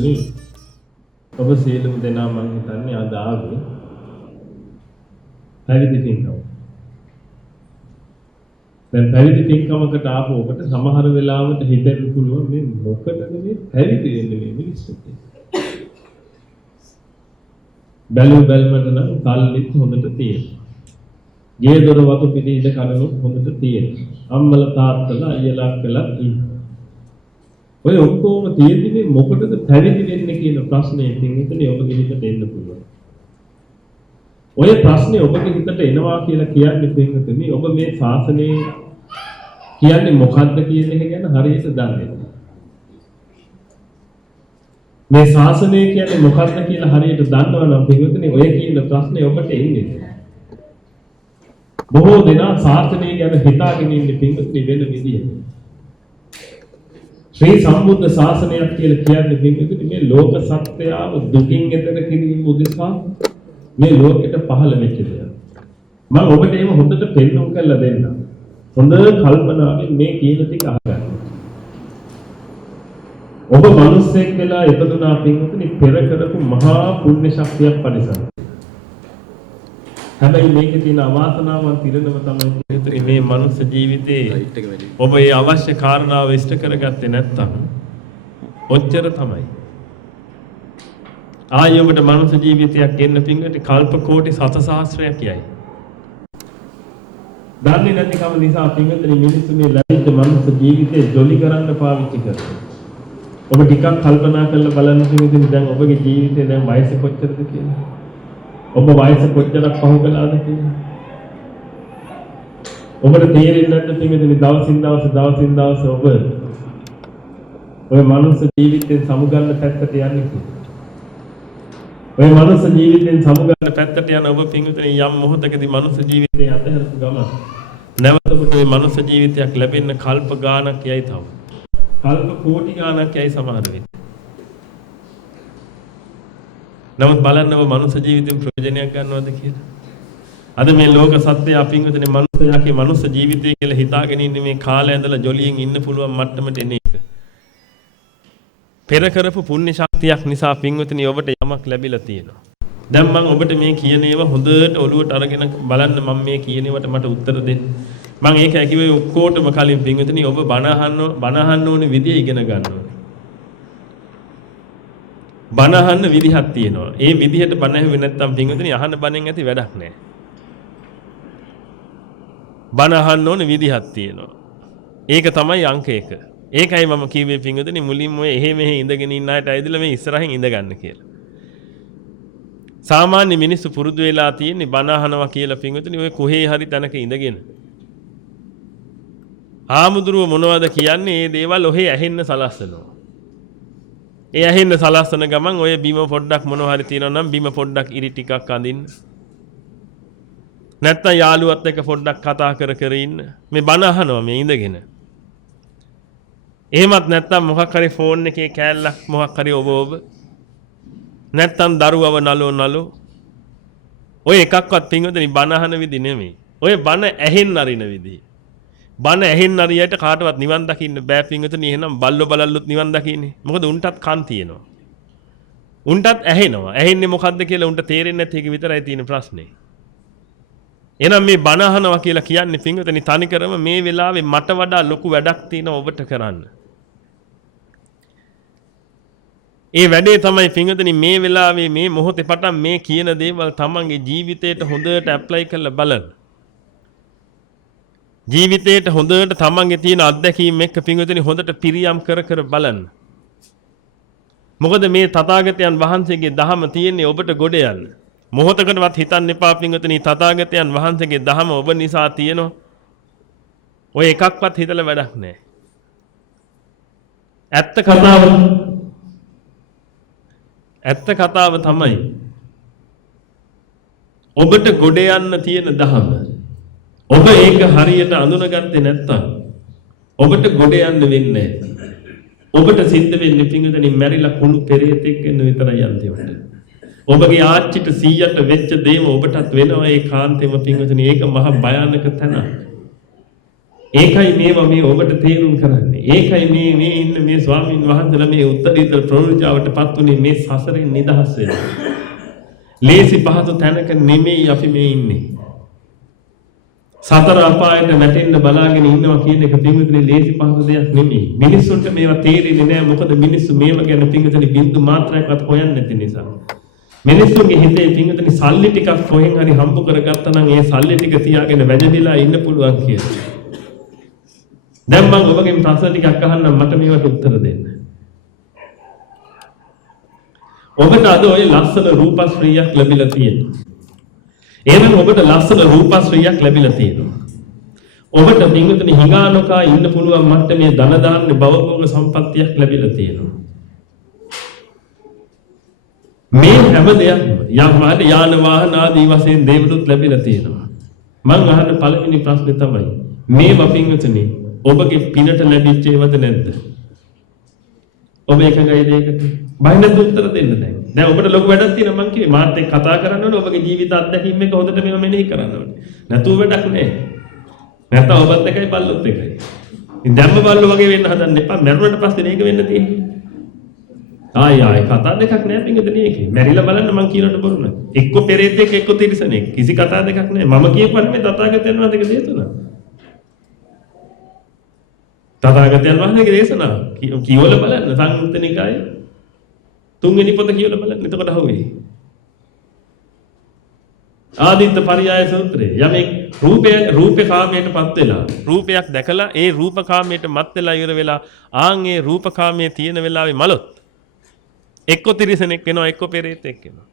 පින්වතුනි ඔබ සියලුම දෙනා මම හිතන්නේ අද ආවේ පැවිදි පින්කම. දැන් පැවිදි පින්කමකට ආපු ඔබට සමහර වෙලාවට හිතෙන්න පුළුවන් මේ මොකටද මේ පැවිදි වෙන්නේ මේ මිනිස්සුත්. බැලුමට නම් කල්ලිත් හොඳට තියෙනවා. ගේ දොර වතු පිටි ඉඳ කනනුත් හොඳට තියෙනවා. අම්මලා තාත්තලා අයියලා කළා ඉන්නවා. ඔය ඔක්කොම තියෙදි මේ මොකටද පැවිදි වෙන්නේ කියන ප්‍රශ්නේ ඉතින් ඔබගේ හිතට එන්න පුළුවන්. ඔය ප්‍රශ්නේ ඔබගේ හිතට එනවා කියලා කියන්නේ පින්වතුනි ඔබ මේ ශාසනයේ කියන්නේ මොකද්ද කියන එක ගැන හරියට දන්නේ නැහැ. මේ ශාසනය කියන්නේ මොකක්ද කියලා හරියට දන්නවා නම් පින්වතුනි ඔය කියන ප්‍රශ්නේ ඔබට එන්නේ. බොහෝ දෙනා ශාසනය ගැන හිතාගෙන ඉන්නේ පින්වතුනි වෙන විදිහකට. ශ්‍රී සම්බුද්ධ ශාසනයක් කියලා කියන්නේ පින්වතුනි මේ ලෝක සත්‍යයව දුකින් එතර කිරීම උදෙසා මේ ලෝකෙට පහළ වෙච්ච දෙයක්. මම ඔබට එහෙම හොඳට පෙන්වන්න කරලා දෙන්නම්. හොඳ කල්පනාවෙන් මේ කියන ටික අහගන්න. ඔබ මිනිස්සෙක් වෙලා ඉපදුනා පින්වතුනි පෙර කරපු මහා පුණ්‍ය ශක්තියක් පරිසම්. හැබැයි මේකේ තියෙන අවාසනාවන් තිරනම තමයි මේ මනුස්ස ජීවිතේ ඔබ ඒ අවශ්‍ය කාරණාව ඉෂ්ට කරගත්තේ නැත්නම් ඔච්චර තමයි. ආයෙ ඔබට මනුස්ස ජීවිතයක් ගෙන්න පින්වතුනි කල්ප කෝටි 7 සහස්‍රයක් යයි. දන්නේ නැතිකම නිසා පින්වතුනි මිනිස්සු මේ ලැබිච්ච මනුස්ස ජීවිතේ ජොලි කරන්න පාවිච්චි කරනවා. ඔබ ටිකක් කල්පනා කරලා බලන්න පින්වතුනි දැන් ඔබගේ ජීවිතේ දැන් වයස කොච්චරද කියලා. ඔබ වයස කොච්චරක් පහු කළාද කියලා. ඔබට තේරෙන්නේ නැද්ද පින්වතුනි දවසින් දවස ඔබ ඔය මනුස්ස ජීවිතෙන් සමුගන්න පැත්තට යන්නේ කියලා. ඔය මනුස්ස ජීවිතෙන් සමුගන්න පැත්තට යන ඔබ පින්වතුනි යම් මොහොතකදී මනුස්ස ජීවිතේ අතහැරපු ගමන් නැවත ඔබට මේ මනුස්ස ජීවිතයක් ලැබෙන්න කල්ප ගාණක් යයි තව. කල්ප කෝටි ගාණක් යයි සමහර වෙලේ. නමුත් බලන්න ඔබ මනුස්ස ජීවිතෙන් ප්‍රයෝජනයක් ගන්නවද කියලා. අද මේ ලෝක සත්‍යය අපින්වතුනි මනුස්සයාගේ මනුස්ස ජීවිතය කියලා හිතාගෙන ඉන්නේ මේ කාලය ඇඳලා ජොලියෙන් ඉන්න පුළුවන් මට්ටමට එන එක. පෙර කරපු පුණ්‍ය ශක්තියක් නිසා පින්වතුනි ඔබට යමක් ලැබිලා තියෙනවා. දැන් මම ඔබට මේ කියන ඒවා හොඳට ඔලුවට අරගෙන බලන්න මම මේ කියන ඒවාට මට උත්තර දෙන්න. මම ඒක කිව්වේ ඔක්කොටම කලින් පින්වතුනි ඔබ බණ අහන්න ඕනේ විදිය ඉගෙන ගන්න ඕනේ. බණ අහන්න විදිහක් තියෙනවා. ඒ විදිහට බණ ඇහුවේ නැත්නම් පින්වතුනි අහන්න බණෙන් ඇති වැඩක් නැහැ. බණ අහන්න ඕනේ විදිහක් තියෙනවා. ඒක තමයි අංක 1. ඒකයි මම කිව්වේ පින්වතුනි මුලින්ම ඔය එහෙ මෙහෙ ඉඳගෙන ඉන්න අයට ඇවිදලා මේ ඉස්සරහින් ඉඳ ගන්න කියලා. සාමාන්‍ය මිනිස්සු පුරුදු වෙලා තියෙන්නේ බණ අහනවා කියලා පින්වතුනි ඔය කොහේ හරි තැනක ඉඳගෙන. ආමුදුරුව මොනවද කියන්නේ? මේ දේවල් ඔහේ ඇහෙන්න සලස්සනවා. ඒ ඇහෙන්න සලස්සන ගමන් ඔය බිම පොඩ්ඩක් මොනවා හරි තියෙනවා නම් බිම පොඩ්ඩක් ඉරි ටිකක් අඳින්න. නැත්තම් යාළුවත් එක්ක පොඩ්ඩක් කතා කර කර ඉන්න. මේ බණ අහනවා මේ ඉඳගෙන. එහෙමත් නැත්තම් මොකක් හරි ෆෝන් එකේ කෑල්ලක් මොකක් හරි ඔබ නැත්තම් දරුවව නලෝ ඔය එකක්වත් පින්වතුනි බණ අහන විදි නෙමෙයි. ඔය බණ ඇහෙන්න අරින විදි. බණ ඇහෙන්න අරියට කාටවත් නිවන් දකින්න බෑ පින්වතුනි. එහෙනම් බල්ලොත් නිවන් දකින්නේ. මොකද උන්ටත් කන් තියෙනවා. උන්ටත් ඇහෙනවා. ඇහෙන්නේ මොකද්ද කියලා උන්ට තේරෙන්නේ නැති එක විතරයි තියෙන ප්‍රශ්නේ. එහෙනම් මේ බණ අහනවා කියලා කියන්නේ පින්වතුනි තනිකරම මේ වෙලාවේ මට වඩා ලොකු වැඩක් තියෙනවා ඔබට කරන්න. ඒ වැඩේ තමයි පින්වතුනි මේ වෙලාවේ මේ මොහොතේ පටන් මේ කියන දේවල් තමන්ගේ ජීවිතේට හොඳට ඇප්ලයි කරලා බලන්න. ජීවිතේට හොඳට තමන්ගේ තියෙන අත්දැකීම් එක්ක පින්වතුනි හොඳට පිරියම් කර බලන්න. මොකද මේ තථාගතයන් වහන්සේගේ දහම තියෙන්නේ ඔබට ගොඩ යන්න. මොහොතකටවත් හිතන්න එපා පින්වතුනි තථාගතයන් වහන්සේගේ දහම ඔබ නිසා තියෙනවා. ඔය එකක්වත් හිතලා වැඩක් නැහැ. ඇත්ත කතාව තමයි ඔබට ගොඩ යන්න තියෙන දහම. ඔබ ඒක හරියට අඳුනගත්තේ නැත්තම් ඔබට ගොඩ යන්න වෙන්නේ නැහැ. ඔබට සිද්ධ වෙන්නේ පින්වතුනි මැරිලා කුණු පෙරේතෙක් වෙන්න විතරයි අන්තිමට. ඔබගේ ආච්චිට 100ට වෙච්ච දේම ඔබටත් වෙනවා ඒ කාන්තේම පින්වතුනි. ඒක මහ භයානක තැන. ඒකයි මේවා මේ ඔබට තේරුම් කරන්නේ. ඒකයි මේ ඉන්න මේ ස්වාමීන් වහන්සේලා මේ උත්තරීතර ප්‍රවෘජාවටපත් උනේ මේ සසරෙන් නිදහස් වෙන්න. ලේසි පහසු තැනක නෙමෙයි අපි මේ ඉන්නේ. සතර අපායට වැටෙන්න බලාගෙන ඉන්නවා කියන එක පින්විතනේ ලේසි පහසු දෙයක් නෙමෙයි. මිනිස්සුන්ට මේවා තේරෙන්නේ නැහැ. මොකද මිනිස්සු මේව ගැන පින්විතනේ බින්දු මාත්‍රයක්වත් හොයන්නේ නැති නිසා. මිනිස්සුන්ගේ හිතේ පින්විතනේ සල්ලි ටිකක් කොහෙන් හරි හම්බ කරගත්තා නම් ඒ සල්ලි ටික තියාගෙන වැජබිලා ඉන්න පුළුවන් කියලා. දැන් මම ඔබගෙන් ප්‍රශ්න ටිකක් අහන්නම් මට මේවට උත්තර දෙන්න. ඔබට අද ඔය ලස්සන රූපශ්‍රීයක් ලැබිලා තියෙනවා. එහෙනම් ඔබට ලස්සන රූපශ්‍රීයක් ලැබිලා තියෙනවා. ඔබට පින්විතනේ හිඟානෝකා ඉන්න පුළුවන් මට්ටමේ ධන දාන්නේ භවභෝග සම්පත්තියක් ලැබිලා තියෙනවා. මේ හැම දෙයක්ම යාන වාහන ආදී වශයෙන් දේවලුත් ලැබිලා තියෙනවා. මම අහන පළවෙනි ප්‍රශ්නේ තමයි මේ වපින්විතනේ ඔබගේ පිනට ලැබිච්ච ඒවද නැද්ද? ඔබ එකගයි දෙයකට බයින්ද උත්තර දෙන්න දැන්. දැන් ඔබට ලොකු වැඩක් තියෙනවා මං කිව්වේ මාත් එක්ක කතා කරන්න ඕනේ ඔබගේ ජීවිත අත්දැකීම් එක හොඳට මේව මෙනෙහි කරන්න ඕනේ. නැතුව වැඩක් නැහැ. නැත්නම් ඔබත් එකයි බල්ලොත් එකයි. ඉතින් දැම්ම බල්ලෝ වගේ වෙන්න හදන්න එපා. මැරුණට පස්සේ මේක වෙන්න තියෙන්නේ. ආයි කතා දෙකක් නෑ පින්විතනේ ඒකේ. මැරිලා බලන්න මං කියනට බොරු නෑ. එක්ක පෙරේතෙක් එක්ක තිරිසනෙක්. කිසි කතා දෙකක් නෑ. මම කියපුවා මේ තථාගතයන් වහන්සේගේ දේශනා. තථාගතයන් වහන්සේගේ දේශනා කියවල බලන්න සංයුත්ත නිකායේ තුන්වෙනි පොත කියවල බලන්න. එතකොට අහුවේ. ආදිත්ත පරියාය සූත්‍රයේ යමෙක් රූපේ කාමයටපත් වෙලා රූපයක් දැකලා ඒ රූප කාමයට මත් වෙලා ඉවර වෙලා ආන් ඒ රූප කාමයේ තියෙන වෙලාවේ මලොත් එක්ක තිරිසනෙක් වෙනවා එක්ක පෙරේතෙක් වෙනවා.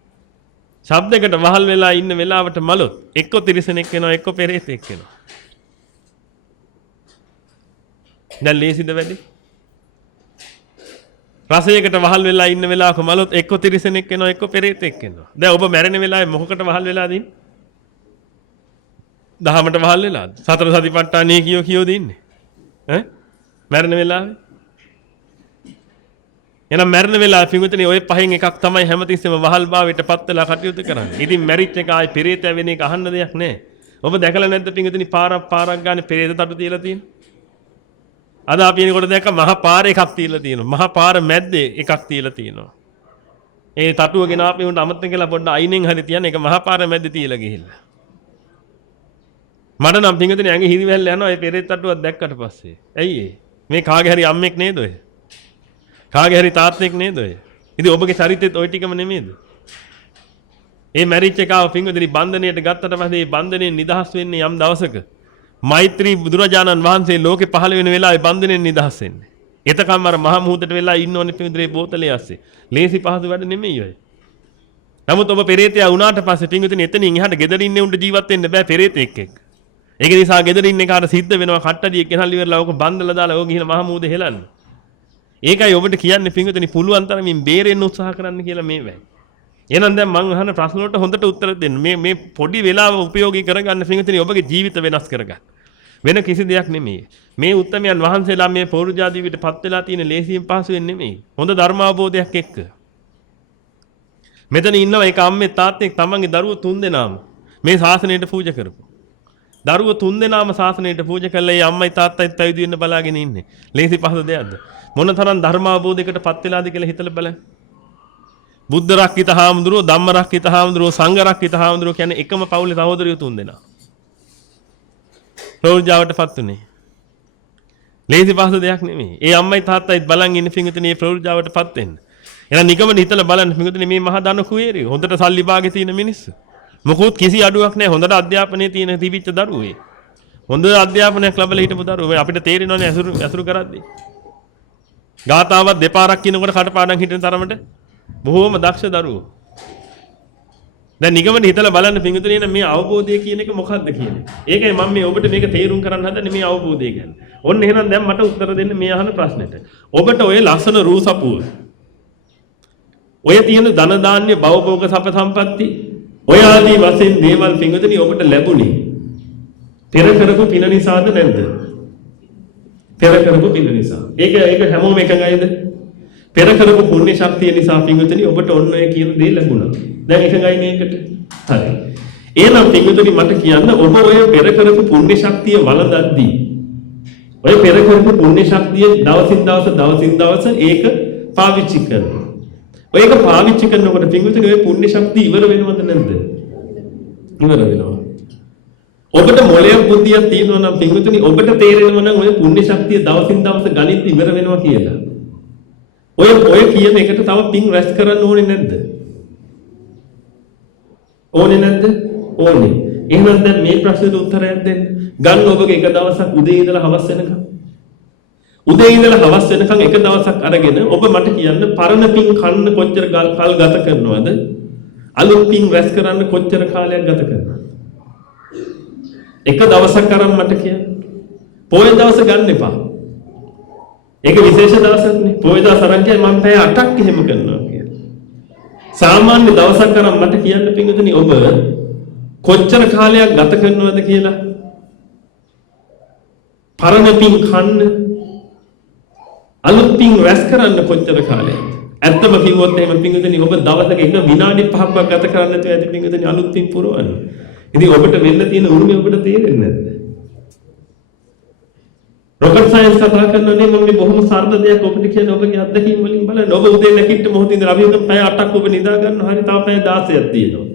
ශබ්දයකට වහල් වෙලා ඉන්න වෙලාවට මලොත් එක්ක තිරිසනෙක් වෙනවා එක්ක පෙරේතෙක් වෙනවා. දැන් ලේසිද වැඩි? රසයකට වහල් වෙලා ඉන්න වෙලාවක මලොත් එක්ක තිරිසනෙක් වෙනවා එක්ක පෙරේතෙක් වෙනවා. දැන් ඔබ මැරෙන වෙලාවේ මොකකට වහල් වෙලාද ඉන්නේ? දහමට වහල් වෙලාද? සතර සතිපට්ඨානයේ කියෝ දින්නේ. ඈ? මැරෙන වෙලාවේ එහෙනම් මැරෙන වෙලාවේ පිඟුතුනේ ඔය පහෙන් එකක් තමයි හැමතිස්සෙම වහල් භාවයටපත් වෙලා කටයුතු කරන්නේ. ඉතින් මැරිච් එක ආයි පෙරේතය වෙන එක අහන්න දෙයක් නැහැ. ඔබ දැකලා නැද්ද පිඟුතුනේ පාරක් ගානේ පෙරේත තටු තියලා තියෙන්නේ? අද අපි එනකොට දැක්ක මහා පාර එකක් තියලා තියෙනවා. මහා පාර මැද්දේ එකක් තියලා තියෙනවා. ඒ තටුව ගෙන ආපේ උන්ට අමතක කියලා පොඩ්ඩ අයිනෙන් හරි තියන්න ඒක මහා පාර මැද්දේ තියලා ගිහිල්ලා. මට නම් පිඟුතුනේ ඇඟ හිරිවැල්ල යනවා ඒ පෙරේත තටුවක් දැක්කට පස්සේ. ඇයි ඒ? මේ කාගේ හරි අම්මෙක් නේද ඔය? කාගේ හරි තාත්තෙක් නේද ඔය? ඉතින් ඔබගේ චරිතෙත් ওই ටිකම නෙමෙයිද? මේ මැරිච් එකව පිඟුතුනේ බන්ධනයට ගත්තට පස්සේ මේ බන්ධනයෙන් නිදහස් වෙන්නේ යම් දවසක. මෛත්‍රී බුදුරජාණන් වහන්සේ ලෝකේ පහළ වෙන වෙලාවේ බන්ධනෙන් නිදහස් වෙන්නේ. එතකම් අර මහ මුහුදට වෙලා ඉන්න ඕනේ පිඟුතුනේ බෝතලේ ඇස්සේ. ලේසි පහසු වැඩ නෙමෙයි ඔය. නමුත් ඔබ පෙරේතයා වුණාට පස්සේ පිඟුතුනේ එතනින් එහාට ගෙදර ඉන්නේ උන්ට ජීවත් වෙන්න බෑ පෙරේතෙක් එක්ක. ඒක නිසා ගෙදර ඉන්න එකාට සිද්ධ වෙනවා කට්ටඩියක් ගෙනල්ලා ඉවරලා ඕක බන්දලා දාලා ඕක ගිහින් මහ මුහුදේ හෙලන්න. ඒකයි ඔබට කියන්නේ පිඟුතුනේ පුළුවන් තරමින් බේරෙන්න උත්සාහ කරන්න කියලා මේ වෙයි. එහෙනම් දැන් මම අහන ප්‍රශ්න වලට හොඳට උත්තර දෙන්න. මේ පොඩි වෙලාව උපයෝගී කරගන්න පිඟුතුනේ ඔබගේ ජීවිත වෙනස් කරගන්න. වෙන කිසි දෙයක් නෙමෙයි. මේ උත්තමයන් වහන්සේලා මේ පෞරුජාදීවිටපත් වෙලා තියෙන ලේසියෙන් පහසුවෙන් නෙමෙයි. හොඳ ධර්ම අවබෝධයක් එක්ක. මෙතන ඉන්නවා එක අම්මේ තාත්තෙක් තමන්ගේ දරුවෝ 3 දෙනාම මේ ශාසනයට පූජා කරපු. දරුවෝ 3 දෙනාම ශාසනයට පූජා කළා. ඒ අම්මයි තාත්තයි පැවිදි වෙන්න බලාගෙන ඉන්නේ. ලේසි පහසු දෙයක්ද? මොන තරම් ධර්ම අවබෝධයකටපත් වෙලාද කියලා හිතලා බලන්න. බුද්ධ රක්කිත හාමුදුරුවෝ, ධම්ම රක්කිත හාමුදුරුවෝ, සංඝ රක්කිත හාමුදුරුවෝ කියන්නේ එකම පවුලේ සහෝදරයෝ 3 දෙනා. ප්‍රවෘජාවටපත් උනේ. ලේසි පහසු දෙයක් නෙමෙයි. ඒ අම්මයි තාත්තයිත් බලන් ඉන්න පිඟුතුනේ ප්‍රවෘජාවටපත් වෙන්න. එහෙනම් නිකමන හිතලා බලන්න පිඟුතුනේ මේ මහා ධන කුවේරිය. හොඳට සල්ලි භාගේ තියෙන මිනිස්සු. මොකුත් කිසි අඩුවක් නැහැ. හොඳට අධ්‍යාපනයේ තියෙන තිබිච්ච දරුවෝ. හොඳ අධ්‍යාපනයක් ලැබලා හිටපු දරුවෝ. අපිට තේරෙනවනේ ඇසුරු කරද්දී. ගාතාවක් දෙපාරක් කියනකොට කටපාඩම් හිටින තරමට බොහෝම දක්ෂ දරුවෝ. දැන් නිගමන හිතලා බලන්න පිඟුතුනේ මේ අවබෝධය කියන එක මොකක්ද කියන්නේ. ඒකයි මම මේ ඔබට මේක තේරුම් කරන්න හදන්නේ මේ අවබෝධය ගැන. ඔන්න එහෙනම් දැන් මට උත්තර දෙන්න මේ අහන ප්‍රශ්නෙට. ඔබට ඔය ලස්සන රූසපුව. ඔය තියෙන ධන දාන්‍ය භවභෝග සප සම්පatti ඔය ආදී වශයෙන් දේවල් පිඟුතුනේ ඔබට ලැබුණේ. පෙර කරපු පින නිසාද නැද්ද? පෙර කරපු පින නිසා. ඒක හැමෝම එකගයිද? පෙර කරපු පුණ්‍ය ශක්තිය නිසා පිඟුතුනි ඔබට ඔන්න ඔය කියන දේ ලැබුණා. දැන් එකගයි මේකට. හරි. එහෙනම් පිඟුතුනි මට කියන්න ඔබ ඔය පෙර කරපු පුණ්‍ය ශක්තිය වළඳද්දී ඔය පෙර කරපු පුණ්‍ය ශක්තිය දවසින් දවස ඒක පාවිච්චි කරනවා. ඔය එක පාවිච්චි කරනකොට පින්විතනේ ඔය පුණ්‍ය ශක්තිය ඉවර වෙනවද නැද්ද? ඉවර වෙනවා. ඔබට මොලයක් බුද්ධියක් තියෙනවා නම් පින්විතනේ ඔබට තේරෙනවා නම් ඔය පුණ්‍ය ශක්තිය දවසින් දවස ගණිත ඉවර වෙනවා කියලා. ඔය කියන එකට තව පින් රැස් කරන්න ඕනේ නැද්ද? ඕනේ නැද්ද? ඕනේ. එහෙනම් දැන් මේ ප්‍රශ්නෙට උත්තරයක් දෙන්න. ගන්න ඔබගේ එක දවසක් උදේ ඉඳලා හවස වෙනකම්. උදේ ඉඳලා හවස වෙනකම් එක දවසක් අරගෙන ඔබ මට කියන්න පරණ පින් කන්න කොච්චර කල් ගත කරනවද? අලුත් පින් රැස් කරන්න කොච්චර කාලයක් ගත කරනවද? එක දවසක් අරන් මට කියන්න. පොය දවස ගන්න එපා. ඒක විශේෂ දවසක් නේ. පොය දවස් අරන් කියයි මම පැය 8ක් එහෙම කරනවා කියලා. සාමාන්‍ය දවසක් අරන් මට කියන්න පින්වතුනි ඔබ කොච්චර කාලයක් ගත කරනවද කියලා? පරණ පින් කන්න අලුත් පින් රැස් කරන්න කොච්චර කාලයක්ද? ඇත්තම කිව්වොත් එහෙම පින්වතුනි ඔබ දවසක එක විනාඩි 5ක් ගත කරන්න නැතුව ඇති පින්වතුනි අලුත් පින් පුරවන්න. ඉතින් ඔබට වෙන්න තියෙන උරුමය ඔබට තේරෙන්නේ නැද්ද? රොකට් සයන්ස් කතා කරනනේ මම මේ බොහොම සරල දෙයක් ඔබට කියන ඔබගේ අත්දැකීම් වලින් බලන්න. ඔබ උදේ නැගිට මොහොතින් ඉඳලා අපි හිතමු පැය 8ක් ඔබ නිදා ගන්නවා. හරි තව පැය 16ක් තියෙනවා.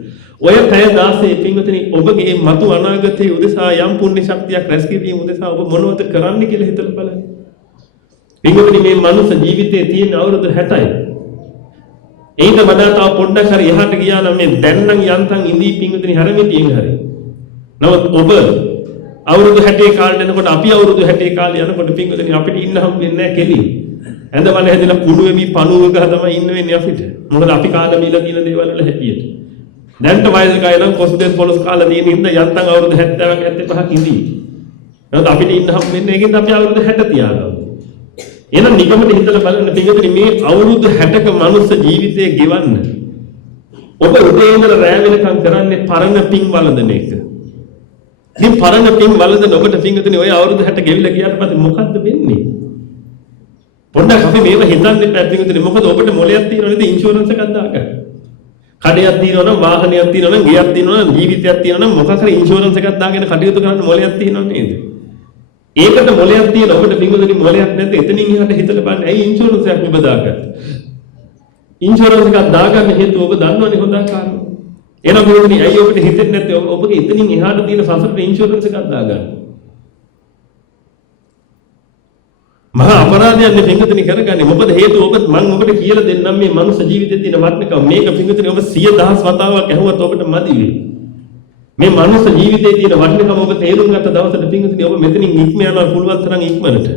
ඔය පැය 16 පින්වතුනි ඔබගේ මතු අනාගතයේ උදෙසා යම් පුණ්‍ය ශක්තියක් රැස් කිරීම උදෙසා ඔබ මොනවද කරන්න කියලා හිතලා බලන්න. පින්වතුනි මේ මනුස්ස ජීවිතයේ තියෙන අවුරුදු 60යි. ඒක වඩා තව පොඩ්ඩක් හරි එහාට ගියා නම් මේ දැන් නම් යන්තම් ඉඳී පින්වතුනි හැරමිටියෙන් හරි. නමුත් ඔබ අවුරුදු 60 කාලේ යනකොට අපි අවුරුදු 60 කාලේ යනකොට පින්වතුනි අපිට ඉන්න හම් වෙන්නේ නැහැ කෙලි. ඇඳවල හැදෙලා කුණු වෙමි පණුවක තමයි ඉන්න වෙන්නේ අපිට. මොකද අපි කාලා බීලා තියෙන දේවල් වල හැටියට. දැන්ට වයස ගාය නම් කොස්දෙස් පොලස් කාලා තියෙන ඉඳ යන්තම් අවුරුදු 70ක් 75ක් ඉඳී. නමුත් අපිට ඉන්න හම් වෙන්නේ ඒකෙන්ද අපි අවුරුදු 60 තියාගමු. එහෙනම් නිකමට හිතලා බලන්න පින්වතුනි මේ අවුරුදු 60ක මනුස්ස ජීවිතය ගෙවන්න ඔබ උදේ ඉඳලා රැ වෙනකම් කරන්නේ පරණ පින් වළඳන එක. ඉතින් පරණ පින් වළඳන ඔබට පින්වතුනි ඔය අවුරුදු 60 ගෙවිලා ගියාට පස්සේ මොකද්ද වෙන්නේ? පොඩ්ඩක් අපි මේව හිතන්න එපා පින්වතුනි. මොකද ඔබට මොලයක් තියෙනවා නේද ඉන්ෂුරන්ස් එකක් දාගන්න. කඩයක් තියෙනවා නම් වාහනයක් තියෙනවා නම් ගෙයක් තියෙනවා නම් ජීවිතයක් තියෙනවා නම් මොකක් හරි ඉන්ෂුරන්ස් එකක් දාගෙන කටයුතු කරන්න මොලයක් තියෙනවා නේද? ඒකට මොලයක් තියෙන ඔබට පින්වතුනි මොලයක් නැත්නම් එතනින් එහාට හිතලා බලන්න ඇයි ඉන්ෂුරන්ස් එකක් ඔබ දාගත්තේ? ඉන්ෂුරන්ස් එකක් දාගන්න හේතුව ඔබ දන්නවනේ හොඳ කාරණා. එහෙනම් පින්වතුනි ඇයි ඔබට හිතෙන්නේ නැත්තේ ඔබගේ එතනින් එහාට තියෙන සසරට ඉන්ෂුරන්ස් එකක් දාගන්න? මහා අපරාධයක් නේ පින්වතුනි කරගන්නේ. මොකද හේතුව ඔබ මම ඔබට කියලා දෙන්නම් මේ මනුස්ස ජීවිතයේ තියෙන වටිනකම මේක පින්වතුනි ඔබ 100,000 වතාවක් ඇහුවත් ඔබට මදි වෙයි. මේ මනුස්ස ජීවිතයේ තියෙන වටිනකම ඔබ තේරුම් ගත්ත දවසට පින්වතුනි ඔබ මෙතනින් ඉක්ම යනවා පුළුවන් තරම් ඉක්මනට.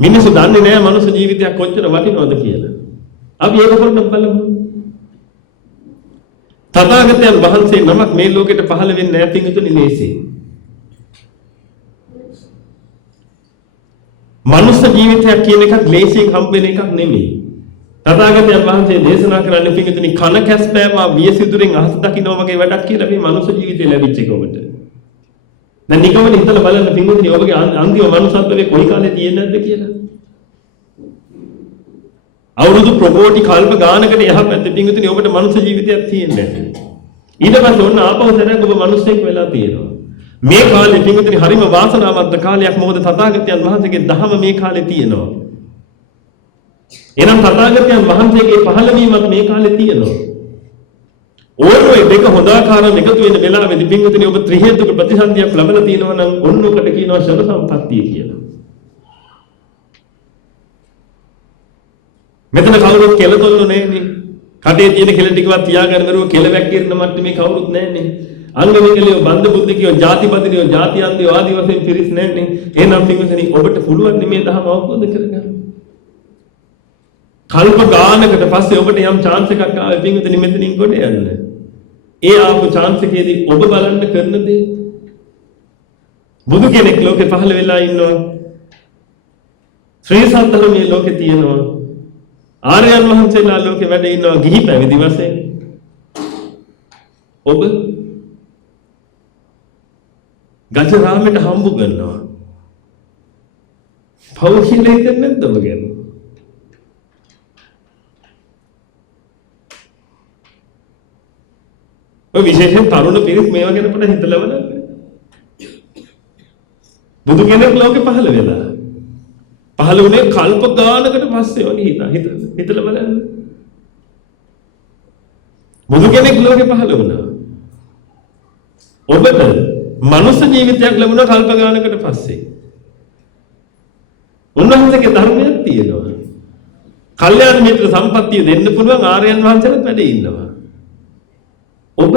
මිනිස්සු දන්නේ නැහැ මනුස්ස ජීවිතයක් කොච්චර වටිනවද කියලා. අපි ඒක පොඩ්ඩක් බලමු. තථාගතයන් වහන්සේ නමක් මේ ලෝකෙට පහළ වෙන්නේ නැහැ පින්වතුනි ලේසි. මනුස්ස ජීවිතයක් කියන එකක් ලේසියෙන් හම්බ වෙන එකක් නෙමෙයි. තථාගතයන් වහන්සේ දේශනා කරන්නේ පින්වතුනි කන කැස්පෑම වියසිදුරෙන් අහස දකින්න වගේ වැඩක් කියලා මේ මනුස්ස ජීවිතේ ලැබිච්ච එක ඔබට. දැන් නිකම්ම හිතලා බලන්න පින්වතුනි ඔබගේ අන්තිම මනුස්සත්වයේ කොයි කාලේ තියෙන්නේ නැද්ද කියලා. අවුරුදු ප්‍රකෝටි කල්ප ගානකට එහා පැත්තේ පින්වතුනි ඔබට මනුස්ස ජීවිතයක් තියෙන්නේ නැහැ. ඊට පස්සේ ඔන්න ආපහු සැරයක් ඔබ මනුස්සෙක් වෙලා තියෙනවා. මේ කාලේ පින්වතුනි හරිම වාසනාවන්ත කාලයක්. මොකද තථාගතයන් වහන්සේගේ දහම මේ කාලේ තියෙනවා. එනම් තථාගතයන් වහන්සේගේ පහළවීමත් මේ කාලේ තියෙනවා. ඕනෝයි දෙක හොදාකාරව එකතු වෙන වෙලාවෙදී පින්වතුනි ඔබ ත්‍රි හේතුක ප්‍රතිසන්දියක් ලැබලා තියෙනවා නම් ඔන්න ඔකට කියනවා ශර සම්පත්තිය කියලා. මෙතන කවුරුත් කෙලතොල්ලු නැන්නේ. කටේ තියෙන කෙල ටිකවත් තියාගන්න බැරුව කෙල වැක්කිරන මට්ටමේ කවුරුත් නැන්නේ. අංග විකලියෝ බන්ද බුද්ධිකයෝ ජාතිපතිනියෝ ජාති අන්ධයෝ ආදි වශයෙන් පිරිස් නැන්නේ. එහෙනම් පින්වතුනි ඔබට පුළුවන් මේ දහම අවබෝධ කරගන්න. කල්ප ගානකට පස්සේ ඔබට යම් chance එකක් ආවේ පින්වතුනි මෙතනින් කොට යන්න. ඒ ආපු chance එකේදී ඔබ බලන්න කරන දේ බුදු කෙනෙක් ලෝකේ පහළ වෙලා ඉන්නවා. ශ්‍රී සද්ධර්මයේ ලෝකේ තියෙනවා. ආර්යයන් වහන්සේලා ලෝකේ වැඩ ඉන්නවා ගිහි පැවිදි වශයෙන්. ඔබ ගජරාමයට හම්බ කරනවා. පව් කියලා හිතන්නේ නැද්ද ඔබ ගැන? ඔය විශේෂයෙන් තරුණ පිරිස් මේවා ගැන පොඩ්ඩක් හිතලා බලන්න. බුදු කෙනෙක් ලෝකේ පහළ වෙලා පහළ වුණේ කල්ප ගානකට පස්සේ වගේ හිතලා බලන්න. බුදු කෙනෙක් ලෝකේ පහළ වුණා. ඔබට මනුෂ්‍ය ජීවිතයක් ලැබුණා කල්ප ගානකට පස්සේ. උන්වහන්සේගේ ධර්මයක් තියෙනවා. කල්යාණ මිත්‍ර සම්පත්තිය දෙන්න පුළුවන් ආර්යයන් වහන්සේලාත් වැඩේ ඉන්නවා. ඔබ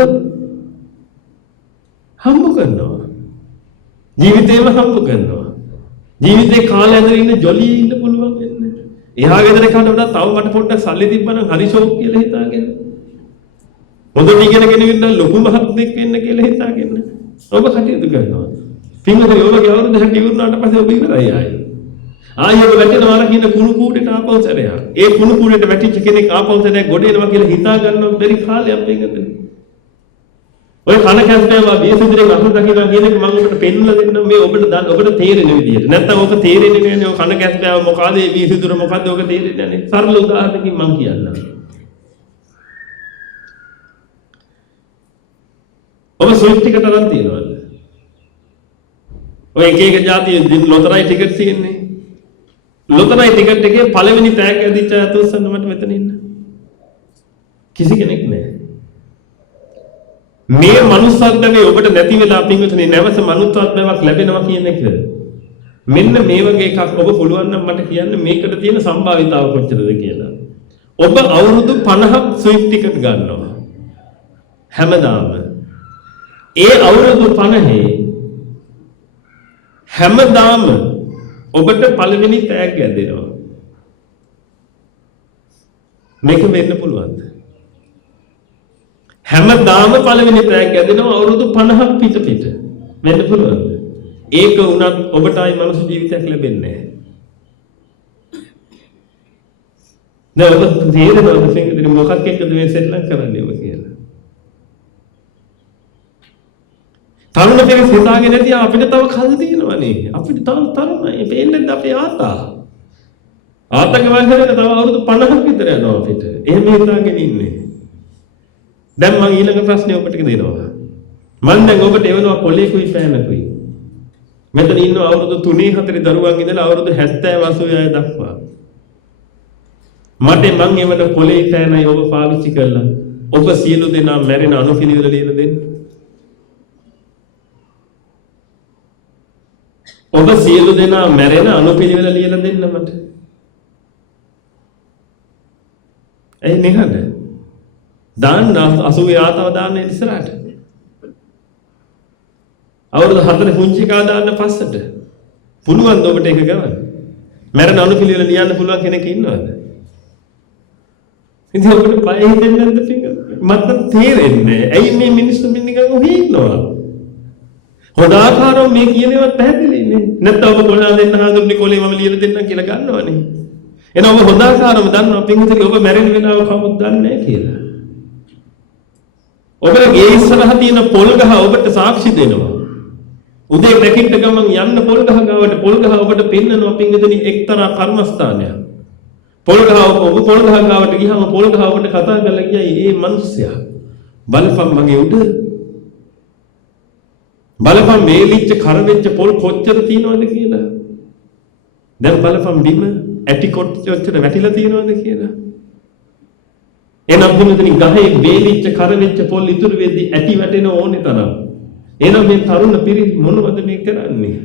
හම්බ කරනවා. ජීවිතේම හම්බ කරනවා. ජීවිතේ කාලය ඇතුළේ ඉන්න ජොලියේ ඉන්න පුළුවන් වෙන්නේ. එහා ගෙදර කාට වඩා තව මට පොඩ්ඩක් සල්ලි තිබ්බනම් හරි ෂෝක් කියලා හිතාගෙන. හොඳට ඉගෙනගෙන ඉන්න ලොකු මහත්ෙක් වෙන්න කියලා හිතාගෙන. ඔබ කටයුතු කරනවා. පින්වතුනි ඔබගේ අවුරුදු 60 ඉවරනාට පස්සේ ඔබ ඉවරයි ආයේ. ආයෙ ඔබ වැටෙනවා අර කියන කුණු කූඩේට ආපහු සැරයක්. ඒ කුණු කූඩේට වැටිච්ච කෙනෙක් ආපහු සැරයක් ගොඩ එනවා කියලා හිතා ගන්නව බැරි කාලයක් මේකද. ඔය කන කැස්පෑවා වියසුදිරේ අහු දකිනවා කියන එක මම ඔබට පෙන්වලා දෙන්නම් මේ ඔබට තේරෙන විදිහට. නැත්තම් ඔක තේරෙන්නේ නැහැ ඔය කන කැස්පෑව මොකද ඒ වියසුදිර මොකද්ද ඔක තේරෙන්නේ නැහැ. සරල උදාහරණකින් මම කියන්නම්. ඔබ ස්විච් ටිකට් අරන් තියනවාද? ඔය එක එක જાතිය ලොතරැයි ටිකට් තියෙන්නේ. ලොතරැයි ටිකට් එකේ පළවෙනි තෑග්ග ඇදිච්ච අත උස්සන්න මට මෙතන ඉන්න. කිසි කෙනෙක් නැහැ. මේ මනුස්සත්වයේ ඔබට නැති වෙලා පින්විතනේ නැවත මනුස්සත්වයක් ලැබෙනවා කියන එක. මෙන්න මේ වගේ එකක් ඔබ පුළුවන් නම් මට කියන්න මේකට තියෙන සම්භාවිතාව කොච්චරද කියලා. ඔබ අවුරුදු 50ක් ස්විච් ටිකට් ගන්නවා. හැමදාම. ඒ අවුරුදු 50 හැමදාම ඔබට පළවෙනි තෑග්ග ඇදෙනවා. මේක වෙන්න පුළුවන්ද? හැමදාම පළවෙනි තෑග්ග ඇදෙනවා අවුරුදු 50ක් පිට වෙන්න පුළුවන්ද? ඒක වුණත් ඔබට ආයි මනුස්ස ජීවිතයක් ලැබෙන්නේ නැහැ. දැන් ඔබ තේරෙනවද පින්වතුනි මොකක් එක්කද මේ සෙල්ලම් කරන්නේ ඔබ කියලා? තරුණ කෙනෙක් හිතාගෙන නැති අපිට තව කල් තියෙනවනේ. අපිට තව තරුණයි. පේන්නේ අපේ ආතා. ආතාගේ වයසට තව අවුරුදු 50ක් විතර යනවා අපිට. එහෙම හිතාගෙන ඉන්නේ. දැන් මම ඊළඟ ප්‍රශ්නේ ඔබට දෙනවා. මම දැන් ඔබට එවනවා කොලේකුයි පෑනකුයි. මෙතන ඉන්න අවුරුදු 3-4 දරුවන් ඉඳලා අවුරුදු 70 80 දක්වා. මට මං එවන කොලේ පෑනයි ඔබ පාවිච්චි කළා. ඔබ සියලු දෙනා මැරෙන අනුපිළිවෙල ලියලා දෙන්න. ඔබ සියලු දෙනා මැරෙන අනුපිළිවෙල ලියලා දෙන්න මට. ඇයි නෙහද? දාන්න 80 ආතව දාන්න ඉස්සරහට. අවුරුදු 4 පුංචි කා දාන්න පස්සට. පුළුවන් ද ඔබට ඒක ගවන්න? මැරෙන අනුපිළිවෙල ලියන්න පුළුවන් කෙනෙක් ඉන්නවද? ඉතින් ඔබට බය හිතෙන්නේ නැද්ද පිටින්? මට තේරෙන්නේ. ඇයි මේ මිනිස්සු මෙන්න නිකන් ඔහේ ඉන්නවා? හොඳ ආකාරව මේ කියනේවත් පැහැදිලි නේ. නැත්නම් ඔබ කොලා දෙන්න හඳුන්නේ කොලේ මම ලියලා දෙන්නම් කියලා ගන්නවනේ. එහෙනම් ඔබ හොඳ ආකාරව දන්නවා පින්විතේ ඔබ මැරෙන වෙලාව කවුරුත් දන්නේ නැහැ කියලා. ඔබේ ගේ ඉස්සරහ තියෙන පොල් ගහ ඔබට සාක්ෂි දෙනවා. උදේ නැගිට ගමන් යන්න පොල් ගහ ගාවට පොල් ගහ ඔබට පෙන්නනවා පින්විතේ එක්තරා කර්මස්ථානයක්. පොල් ගහ ඔබ පොල් ගහ ගාවට ගියාම පොල් ගහ ඔබට කතා කරලා කියයි මේ මිනිස්සයා බලපන් මගේ උඩ බලපන් මේලිච්ච කරවෙච්ච පොල් කොච්චර තියෙනවද කියලා. දැන් බලපන් බිම ඇටි කොච්චර වැටිලා තියෙනවද කියලා. එනම් පින්විතනි ගහේ මේලිච්ච කරවෙච්ච පොල් ඉතුරු වෙද්දි ඇටි වැටෙන ඕනේ තරම්. එනම් මේ තරුණ පිරිස් මොනවද මේ කරන්නේ?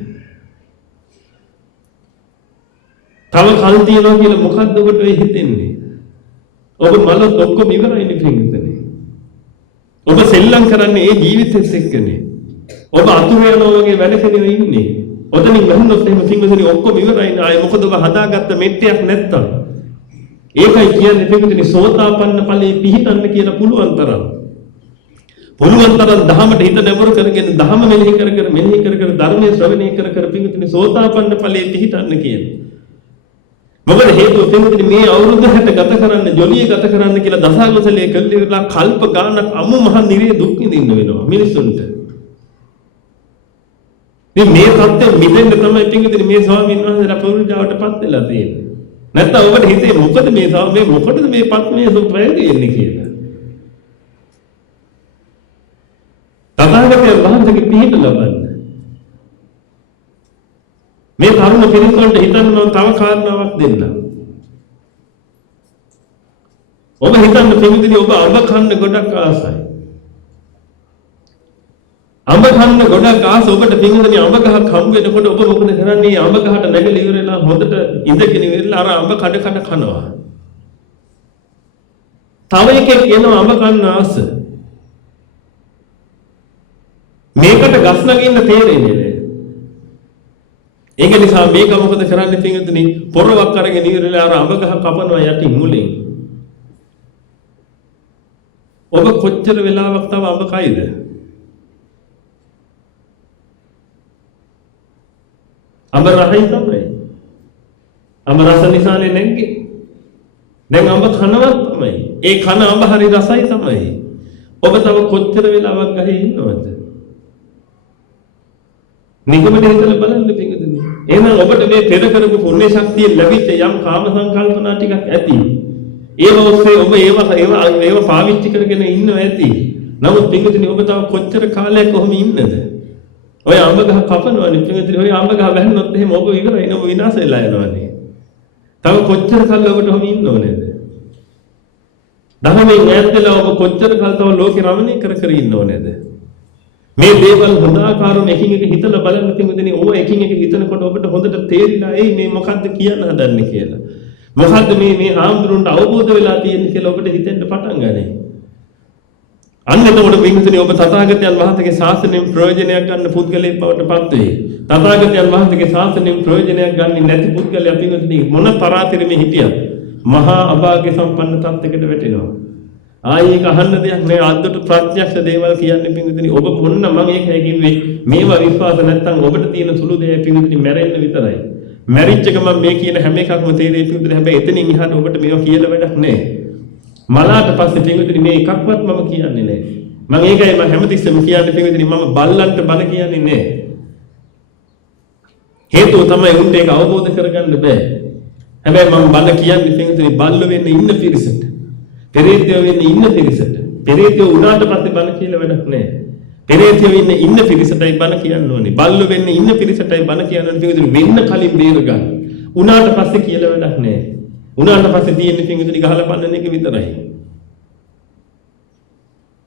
තව කල් තියනවා කියලා මොකද්ද ඔබට වෙ හිතෙන්නේ? ඔබ මලොත් ඔක්කොම ඉවරයිනේ පින්විතනි. ඔබ සෙල්ලම් කරන්නේ ඒ ජීවිතෙත් එක්කනේ. ඔබ අතුරු යනවා වගේ වැඩ කරගෙන ඉන්නේ. ඔතනින් වැහුනොත් එහෙම පින්විතනි ඔක්කොම ඉවරයි නේ. ආයේ මොකද ඔබ හදාගත්ත මෙට්ටයක් නැත්තම්. ඒකයි කියන්නේ පින්විතනි සෝතාපන්න ඵලයේ පිහිටන්න කියලා පුළුවන් තරම්. පුළුවන් තරම් ධහමට හිත නැඹුරු කරගෙන ධහම මෙනෙහි කර කර ධර්මයේ ශ්‍රවණය කර කර පින්විතනි සෝතාපන්න ඵලයේ පිහිටන්න කියලා. මොකද හේතුව පින්විතනි මේ අවුරුදු 60 ගත කරන්න ජොලිය ගත කරන්න කියලා දසාකුසලයේ කල්ලිවලා කල්ප ගානක් අමු මහ නිරේ දුක් විඳින්න වෙනවා මිනිසුන්ට. මේ තත්ත්වෙ මිදෙන්න තමයි පින්විතනි මේ ස්වාමීන් වහන්සේලා පෞරුජාවටපත් වෙලා තියෙන්නේ. නැත්නම් ඔබට හිතේ මොකද මේ මොකටද මේ පත්මේ සුප්‍රයෝගී වෙන්නේ කියලා. තථාගතයන් වහන්සේගේ පිහිට ලබන්න. මේ තරුණ පිරිසට හිතන්න තව කාරණාවක් දෙන්න. ඔබ හිතන්න පින්විතනි ඔබ අඹ කන්න ගොඩක් ආසයි. අඹ කන්න ගොඩක් ආස ඔබට පින්විතනි අඹ ගහක් හම්බ වෙනකොට ඔබ මොකද කරන්නේ? අඹ ගහට නැගලා ඉවරලා හොඳට ඉඳගෙන ඉවරලා අර අඹ කඩ කනවා. තව එකෙක් එනවා අඹ කන්න ආස. මේකට ගස් නගින්න තේරෙන්නේ නැහැ. ඒක නිසා මේක මොකද කරන්නේ පින්විතනි? පොරවක් අරගෙන ඉවරලා අර අඹ ගහ කපනවා යටින් මුලින්. ඔබ කොච්චර වෙලාවක් තව අඹ කයිද? අඹ රහයි තමයි. අඹ රස නිසානේ නැග්ගේ. දැන් අඹ කනවත් තමයි. ඒ කන අඹ හරි රසයි තමයි. ඔබ තව කොච්චර වෙලාවක් ගහේ ඉන්නවද? නිගමනය හිතලා බලන්න පින්වතුනි. එහෙනම් ඔබට මේ පෙර කරපු පුණ්‍ය ශක්තිය ලැබිච්ච යම් කාම සංකල්පනා ටිකක් ඇති. ඒව ඔස්සේ ඔබ ඒව පාවිච්චි කරගෙන ඉන්නව ඇති. නමුත් පින්වතුනි ඔබ තව කොච්චර කාලයක් කොහොම ඉන්නද? ඔය අඹ ගහ කපනවනේ පින්වතුනි. ඔය අඹ ගහ වැහුනොත් එහෙම ඔබ ඉවරයි නේ. ඔබ විනාශ වෙලා යනවානේ. තව කොච්චර කාලයක් ඔබට ඔහොම ඉන්න ඕනේද? ධර්මයෙන් ඈත් වෙලා ඔබ කොච්චර කාල තව ලෝකේ රමණීය කර ඉන්න ඕනේද? මේ දේවල් හොඳාකාරව එකින් එක හිතලා බලන්න පින්වතුනි. ඕව එකින් එක හිතනකොට ඔබට හොඳට තේරිලා එයි මේ මොකද්ද කියන්න හදන්නේ කියලා. මොකද්ද මේ ආම්දුරුන්ට අවබෝධ වෙලා තියෙන්නේ කියලා ඔබට හිතෙන්න පටන් ගන්නේ. අන්න එතකොට පින්වතුනි ඔබ තථාගතයන් වහන්සේගේ ශාසනයෙන් ප්‍රයෝජනයක් ගන්න පුද්ගලයෙක් බවට පත් වෙයි. තථාගතයන් වහන්සේගේ ශාසනයෙන් ප්‍රයෝජනයක් ගන්නේ නැති පුද්ගලයා පින්වතුනි මොන තරාතිරෙම හිටියත් මහා අභාග්‍ය සම්පන්න තත්යකට වැටෙනවා. ආයේ ඒක අහන්න දෙයක් නෑ. අද්දට ප්‍රත්‍යක්ෂ දේවල් කියන්නේ පින්වතුනි ඔබ මොන්න මම ඒකයි කිව්වේ මේවා විශ්වාස නැත්තම් ඔබට තියෙන සුළු දේ පින්වතුනි මැරෙන්න විතරයි. මැරිච්ච ගමන් මේ කියන හැම එකක්ම තේරෙයි පින්වතුනි. හැබැයි එතනින් එහාට ඔබට මේවා කියලා වැඩක් නෑ. මලාට පස්සේ පින්වතුනි මේ එකක්වත් මම කියන්නේ නෑ. මම ඒකයි මම හැමතිස්සෙම කියන්නේ පින්වතුනි මම බල්ලන්ට බන කියන්නේ නෑ. හේතුව තමයි උන්ට ඒක අවබෝධ කරගන්න බෑ. හැබැයි මම බන කියන්නේ පින්වතුනි බල්ල වෙන්න ඉන්න පිරිසට. පෙරේතයෝ වෙන්න ඉන්න පිරිසට. පෙරේතයෝ උනාට පස්සේ බන කියලා වැඩක් නෑ. පෙරේතයෝ වෙන්න ඉන්න පිරිසටයි බන කියන්න ඕනේ. බල්ල වෙන්න ඉන්න පිරිසටයි බන කියන්න ඕනේ. පින්වතුනි වෙන්න කලින් බේර ගන්න. උනාට පස්සේ කියලා වැඩක් නෑ. උනාට පස්සේ තියෙන්නේ පින්වතුනි ගහලා පන්නන එක විතරයි.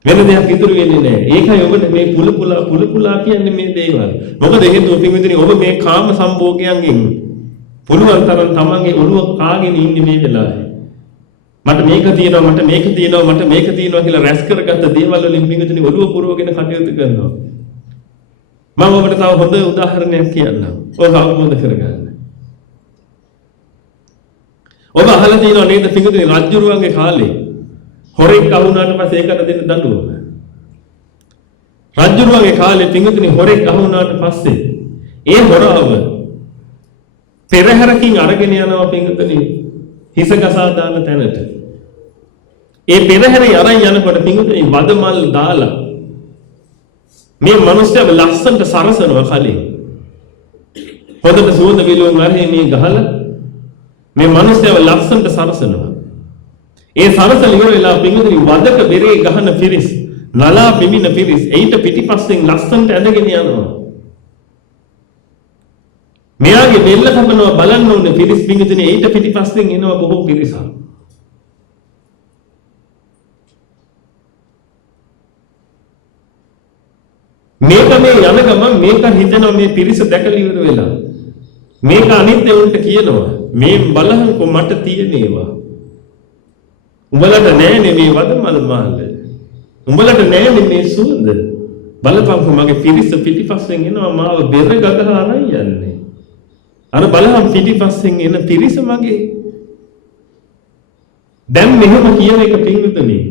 වෙන දෙයක් ඉතුරු වෙන්නේ නැහැ. ඒකයි ඔබට මේ පුල කියන්නේ මේ දේවල්. මොකද හේතුව පින්වතුනි ඔබ මේ කාම සම්භෝගයන්ගෙන් පුළුවන් තරම් තමන්ගේ ඔළුව කාගෙන ඉන්නේ මේ වෙලාවේ. මට මේක තියෙනවා මට මේක තියෙනවා මට මේක තියෙනවා කියලා රැස් කරගත්ත දේවල් වලින් පින්වතුනි ඔළුව පුරවගෙන කටයුතු කරනවා. මම ඔබට තව හොඳ උදාහරණයක් කියන්නම්. ඔබ අවබෝධ කරගන්න. ඔබ අහලා තියෙනව නේද පින්වතුනි රජුරුවන්ගේ කාලේ හොරෙක් අහුණාට පස්සේ ඒකට දෙන්න දඬුවම. රජුරුවන්ගේ කාලේ පින්වතුනි හොරෙක් අහුණාට පස්සේ ඒ හොරව පෙරහැරකින් අරගෙන යනවා පින්වතුනි හිස ගසා දාන තැනට. ඒ පෙරහැරේ අරන් යනකොට පින්වතුනි වදමල් දාලා මේ මිනිස්සුව ලස්සනට සරසනවා කලින්. හොඳට සුවඳ විලවුන් වර්හේ මේ ගහලා මේ මිනිස්සුව ලස්සනට සරසනවා. ඒ සරසල ඉවර වෙලා පින්වතුනි වදක බෙරේ ගහන පිරිස් නලා පිමින පිරිස් එයිට පිටිපස්සෙන් ලස්සනට ඇදගෙන යනවා. මෙයාගේ බෙල්ල කපනවා බලන්න ඕනේ පිරිස් පින්වතුනි එයිට පිටිපස්සෙන් එනවා බොහෝ පිරිසක්. මේක මේ යන ගමන් මේක හිතනවා මේ පිරිස දැකලා ඉවර වෙලා මේක අනිත් උන්ට කියනවා මේ බලහන්කො මට තියෙන ඒවා උඹලට නෑනේ මේ වදමල් මාල. උඹලට නෑනේ මේ සුවඳ. බලපංකො මගේ පිරිස පිටිපස්සෙන් එනවා මාව බෙර ගගහ අරන් යන්නේ. අර බලහන් පිටිපස්සෙන් එන පිරිස මගේ. දැන් මෙහෙම කියන එක පින්විතනේ.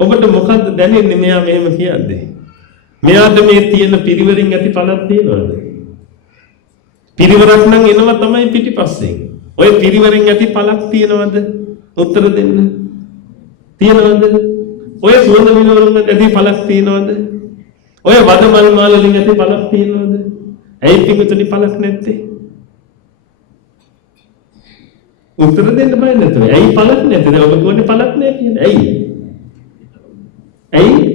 ඔබට මොකද්ද දැනෙන්නේ මෙයා මෙහෙම කියද්දී? මෙයාට මේ තියෙන පිරිවරින් ඇති පළක් තියනවද? පිරිවරක් නම් එනවා තමයි පිටිපස්සෙන්. ඔය පිරිවරෙන් ඇති පළක් තියනවද? උත්තර දෙන්න. තියනවද? ඔය සුවඳ විලවුන් ඇති පළක් තියනවද? ඔය වදමල් මාල වලින් ඇති පළක් තියනවද? ඇයි පිටුතුනි පළක් නැත්තේ? උත්තර දෙන්න බෑ නේද? ඇයි පළක් නැත්තේ? ඔබ කියන්නේ පළක් නැහැ කියන්නේ. ඇයි? ඇයි?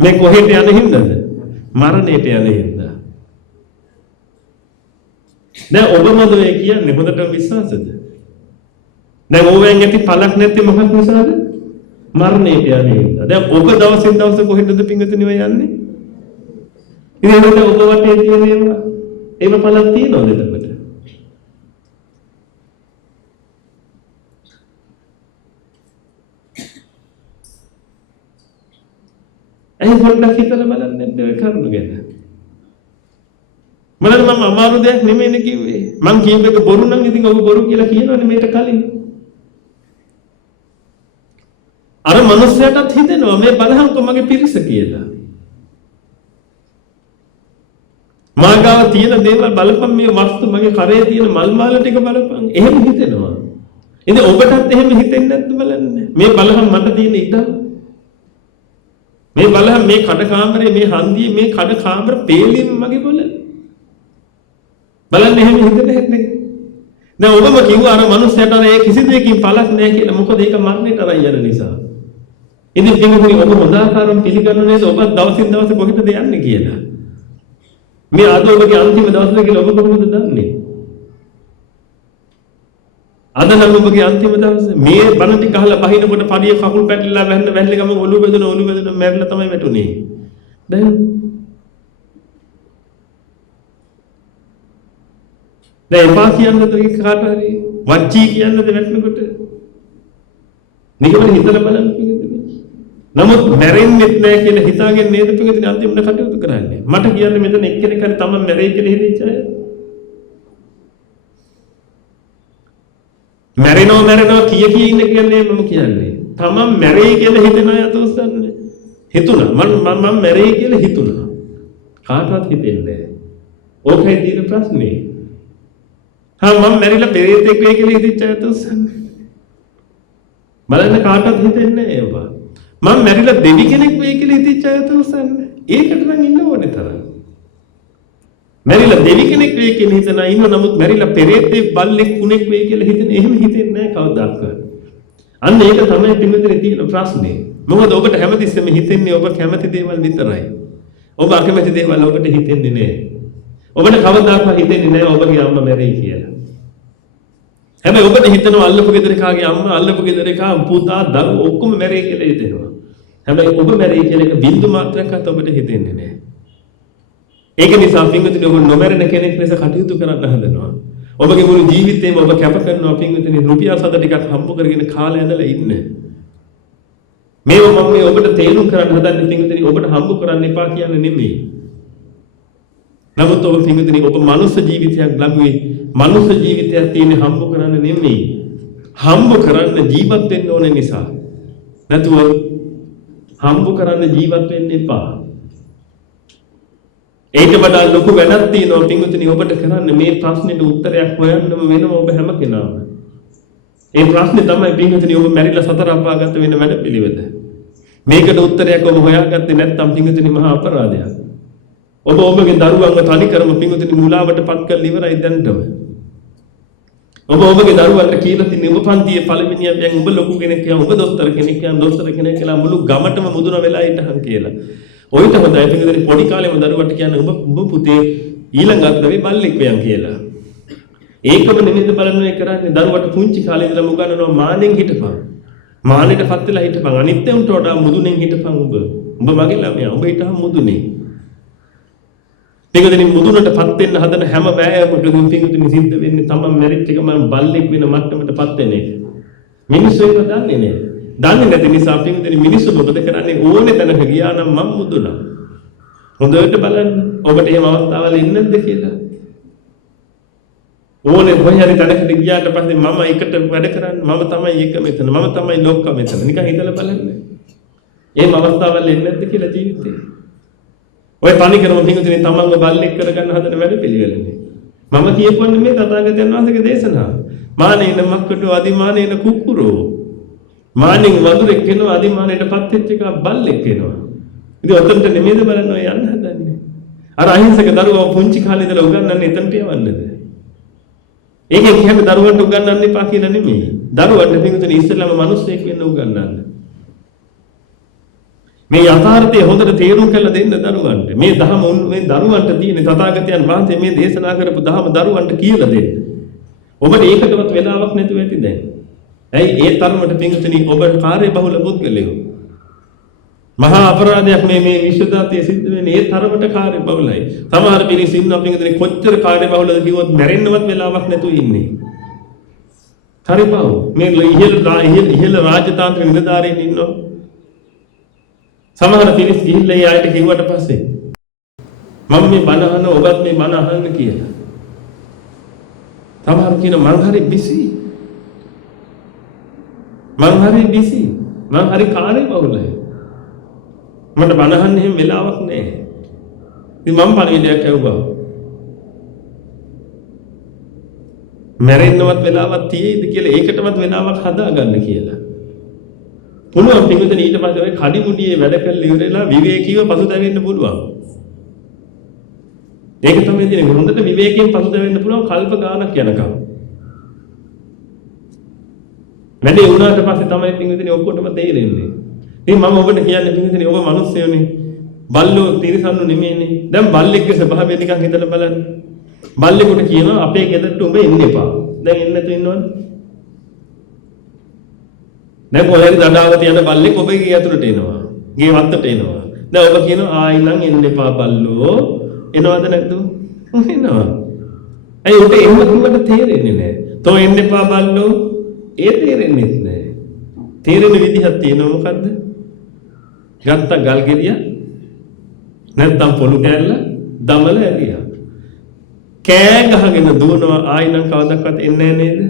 මේ කොහෙට යන හින්දාද? මරණයට යන හින්දා. දැන් ඔබ මොකද මේ කියන්නේ හොඳට විශ්වාසද? දැන් ඕවෙන් ඇති පළක් නැත්තේ මොකක් නිසාද? මරණයට යන්නේ. දැන් ඔබ දවසින් දවස කොහෙටද පිංගුතුනි යන්නේ? ඉතින් ඔබ වටේ තියෙන ඒව පළක් තියනවද එතකොට? ඇයි පොඩ්ඩක් හිතලා බලන්න නැද්ද ඔය කරුණ ගැන? මම අමාරු දෙයක් නෙමෙයිනේ කිව්වේ. මං කියප එක බොරු නම් ඉතින් ඔබ බොරු කියලා කියනවනේ මේකට කලින්. අර මනුස්සයාටත් හිතෙනවා මේ බලහන්කො මගේ පිරිස කියලා. මාගාව තියෙන දේවල් බලපන් මේ වස්තු මගේ කරේ තියෙන මල් මාල ටික බලපන්. එහෙම හිතෙනවා. ඉතින් ඔබටත් එහෙම හිතෙන්නේ නැද්ද බලන්න. මේ බලහන් මට තියෙන ඉඩ. මේ බලහන් මේ කඩ කාමරේ මේ හන්දියේ මේ කඩ කාමර පේලිම මගේ බලන්න. බලන්න එහෙම හිතෙන්නේ නැද්ද? දැන් ඔබම කිව්වා අර මනුස්සයාට අර ඒ කිසි දෙයකින් පළක් නැහැ කියලා. මොකද ඒක මරණයට අරන් යන නිසා. ඉතින් පිටුපිට ඔබ හොඳ ආකාරයෙන් පිළිගන්නු නේද ඔබ දවසින් දවස කොහෙටද යන්නේ කියලා. මේ අද ඔබගේ අන්තිම දවසද කියලා ඔබ කොහොමද දන්නේ? අද නම් ඔබගේ අන්තිම දවස. මේ බණ ටික අහලා බහිනකොට පඩිය කකුල් පැටලලා වැන්න ගමන් ඔළුව බෙදෙන මැරිලා තමයි වැටුනේ. දැන් එපා කියන්නද ඒක කාට හරි? වච්චී කියන්නද වැටෙනකොට? නිකම්ම හිතලා බලන්න පිළිගන්න. නමුත් මැරෙන්නෙත් නැහැ කියලා හිතාගෙන නේද පිළිගන්නේ අන්තිමට කටයුතු කරන්නේ. මට කියන්නේ මෙතන එක්කෙනෙක් හරි තමන් මැරෙයි කියලා හිතෙච්ච අය. මැරෙනවා කිය ඉන්න කියන්නේ මම කියන්නේ. තමන් මැරෙයි කියලා හිතන අය අත උස්සන්නේ. හිතුණා. මම මැරෙයි කියලා හිතුණා. කාටවත් හිතෙන්නේ නැහැ. ඕකයි තියෙන ප්‍රශ්නේ. මම මැරිලා පෙරේතෙක් වෙයි කියලා හිතච්ච අය අත උස්සන්නේ. බලන්න කාටවත් හිතෙන්නේ නැහැ ඒවා. මම මැරිලා දෙවි කෙනෙක් වෙයි කියලා හිතච්ච අය අත උස්සන්නේ. ඒකට නම් ඉන්න ඕනේ තරම්. මැරිලා දෙවි කෙනෙක් වෙයි කියලා හිතන අය ඉන්න නමුත් මැරිලා පෙරේතෙක් බල්ලෙක් කුණෙක් වෙයි කියලා හිතන එහෙම හිතෙන්නේ නැහැ කවදාවත්. අන්න ඒක තමයි පිළිතුරේ තියෙන ප්‍රශ්නේ. මොකද ඔබට හැමතිස්සෙම හිතෙන්නේ ඔබ කැමති දේවල් විතරයි. ඔබ අකමැති දේවල් ඔබට හිතෙන්නේ නැහැ. ඔබට කවදාවත් හිතෙන්නේ නැහැ ඔබගේ අම්මා මැරෙයි කියලා. හැබැයි ඔබට හිතනවා අල්ලපු ගෙදර කාගේ අම්මා අල්ලපු ගෙදර කා පුතා දරුවෝ ඔක්කොම මැරෙයි කියලා හිතෙනවා. හැබැයි ඔබ මැරෙයි කියලා එක බින්දු මාත්‍රයක්වත් ඔබට හිතෙන්නේ නැහැ. ඒක නිසා පින්විතනි ඔබ නොමැරෙන කෙනෙක් ලෙස කටයුතු කරන්න හදනවා. ඔබගේ මුළු ජීවිතේම ඔබ කැප කරනවා පින්විතනි රුපියල් සත ටිකක් හම්බ කරගෙන කාලය ඇඳලා ඉන්න. මේව මම මේ ඔබට තේරුම් කරන්න හදන්නේ පින්විතනි ඔබට හම්බ කරන්න එපා කියන්නේ නෙමෙයි. නමුත් ඔබ පින්විතනි ඔබ මනුස්ස ජීවිතයක් ලැබුවේ මනුස්ස ජීවිතයක් තියෙන හම්බ කරන්න නෙමෙයි. හම්බ කරන්න ජීවත් වෙන්න ඕන නිසා. නැතුව හම්බ කරන්න ජීවත් වෙන්න එපා. ඒක වඩා ලොකු වැඩක් තියෙනවා පින්විතනි ඔබට කරන්න මේ ප්‍රශ්නෙට උත්තරයක් හොයන්නම වෙනවා ඔබ හැම කෙනාම. ඒ ප්‍රශ්නේ තමයි පින්විතනි ඔබ මැරිලා සතර අපාගත වෙන වැඩපිළිවෙල. මේකට උත්තරයක් ඔබ හොයාගත්තේ නැත්නම් පින්විතනි මහා අපරාධයක්. ඔබ ඔබගේ දරුවන්ව තනි කරම පින්විතනි මුලාවට පත් කරලා ඉවරයි දැන්ටම. ඔබ ඔබගේ දරුවන්ට කියලා තින්නේ ඔබ පන්තියේ පළවෙනියා දැන් ඔබ ලොකු කෙනෙක් කියලා ඔබ දොස්තර කෙනෙක් කියලා මුළු ගමටම මුදුන වෙලා ඉඳහන් කියලා. ඔයිට හොඳයි පින්විතනි පොඩි කාලේම දරුවට කියන්නේ ඔබ පුතේ ඊළඟ අත්දැකීම් බල්ලෙක් වෙයන් කියලා. ඒකම නෙමෙයිද බලන්නේ කරන්නේ දරුවට පුංචි කාලේ ඉඳලා උගන්වනවා මානෙන් හිටපන්. මානෙටපත් වෙලා හිටපන්. අනිත් උන්ට වඩා මුදුනෙන් හිටපන් ඔබ. ඔබ මගේ ළමයා. ඔබ හිටහම් මුදුනේ. පින්විතනි මුදුනටපත් වෙන්න හදන හැම වෑයමකදීම පින්විතනි සිද්ධ වෙන්නේ තමන් මැරිච් එක මම බල්ලෙක් වෙන මට්ටමටපත් වෙන එක. මිනිස්සු ඒක දන්නේ නැහැ. දන්නේ නැති නිසා පින්විතනි මිනිස්සු මොකද කරන්නේ ඕනේ තැනක ගියා නම් මම මුදුනා. හොඳට බලන්න ඔබට එහෙම අවස්ථාවල් ඉන්නේ නැද්ද කියලා. ඕනේ කොහේ හරි තැනකට ගියාට පස්සේ මම එකට වැඩ කරන්නේ මම තමයි එක මෙතන මම තමයි ලොක්ක මෙතන නිකන් හිතලා බලන්න. එහෙම අවස්ථාවල් එන්නේ නැද්ද කියලා ජීවිතේ. ඔය තනි කරම පින්විතනි තමන්ව බල්ලෙක් කරගන්න හදන වැඩ පිළිවෙලනේ. මම කියපොන්නේ මේ තථාගතයන් වහන්සේගේ දේශනාව. මානේන මක්කටෝ අදිමානේන කුක්කුරෝ. මානෙන් වදුරෙක් වෙනවා අදිමානේටපත් වෙච්ච එක බල්ලෙක් වෙනවා. ඉතින් ඔතනට නෙමෙයිද බලන්න ඔය යන්න හදන්නේ. අර අහිංසක දරුවෝ පුංචි කාලේ ඉඳලා උගන්වන්නේ එතනට යවන්නද? ඒකෙන් කියන්නේ දරුවන්ට උගන්වන්න එපා කියලා නෙමෙයි. දරුවන්ට පින්විතනි ඉස්සෙල්ලාම මිනිස්සෙක් වෙන්න උගන්වන්න. මේ යථාර්ථය හොඳට තේරුම් කරලා දෙන්න දරුවන්ට. මේ දහම මේ දරුවන්ට තියෙන තථාගතයන් වහන්සේ මේ දේශනා කරපු දහම දරුවන්ට කියලා දෙන්න. ඔබට ඒකටවත් වෙලාවක් නැතුව ඇති දැන්. ඇයි ඒ තරමට පිංගුතුනි ඔබ කාර්යබහුල පුද්ගලයෝ. මහා අපරාධයක් මේ විශ්වදාතයේ සිද්ධ වෙන්නේ ඒ තරමට කාර්යබහුලයි. සමහර පිරිස ඉන්නවා පිංගුතුනි කොච්චර කාර්යබහුලද කිව්වොත් මැරෙන්නවත් වෙලාවක් නැතුව ඉන්නේ. හරිපව මේ ඉහළ රාජතාන්ත්‍රික නිලධාරීන් ඉන්නවා. සමහර පිරිස් ගිහිල්ලා ඒ ආයත කිව්වට පස්සේ මම මේ බණ අහන ඔබත් මේ බණ අහන්න කියලා. සමහර කියන මං හරි බිසි. මං හරි කාර්යබහුලයි. මට බණ අහන්න එහෙම වෙලාවක් නැහැ. ඉතින් මම පණිවිඩයක් ඇහුවා. මැරෙන්නවත් වෙලාවක් තියෙයිද කියලා ඒකටවත් වෙලාවක් හදාගන්න කියලා. පුළුවන් පිටුතන ඊට පස්සේ ඔය කඩිමුඩියේ වැඩ කරලා ඉවරලා විවේකීව පසුතැවෙන්න පුළුවන්. ඒක තමයි තියෙන්නේ. හොඳට විවේකයෙන් පසුතැවෙන්න පුළුවන් කල්ප ගානක් යනකම්. වැඩේ වුණාට පස්සේ තමයි පිටුතන ඔක්කොටම තේරෙන්නේ. ඉතින් මම ඔබට කියන්නේ පිටුතන ඔබ මිනිස්සයෝනේ. බල්ලෝ තිරසන්නු නෙමෙයිනේ. දැන් බල්ලෙක්ගේ ස්වභාවය නිකන් හිතලා බලන්න. බල්ලෙකුට කියනවා අපේ ගෙදරට උඹ එන්න එපා. දැන් එන්න නැතු ඉන්නවද? දැන් කොහෙන්ද දඩාවත යන බල්ලෙක් ඔබගේ ගේ ඇතුළට එනවා. ගේ වත්තට එනවා. දැන් ඔබ කියනවා ආයි නම් එන්න එපා බල්ලෝ. එනවද නැද්ද? එනවා. ඇයි උට එන්න කිව්වට තේරෙන්නේ නැහැ. තෝ එන්න එපා බල්ලෝ. ඒ තේරෙන්නේ නැහැ. තේරෙන විදිහක් තියෙනවා මොකද්ද? ගත්ත ගල් ගෙඩිය නැත්තම් පොළු කෑල්ල දමල ඇරියා. කෑ ගහගෙන දුවනවා ආයි නම් කවදාවත් එන්නේ නැහැ නේද?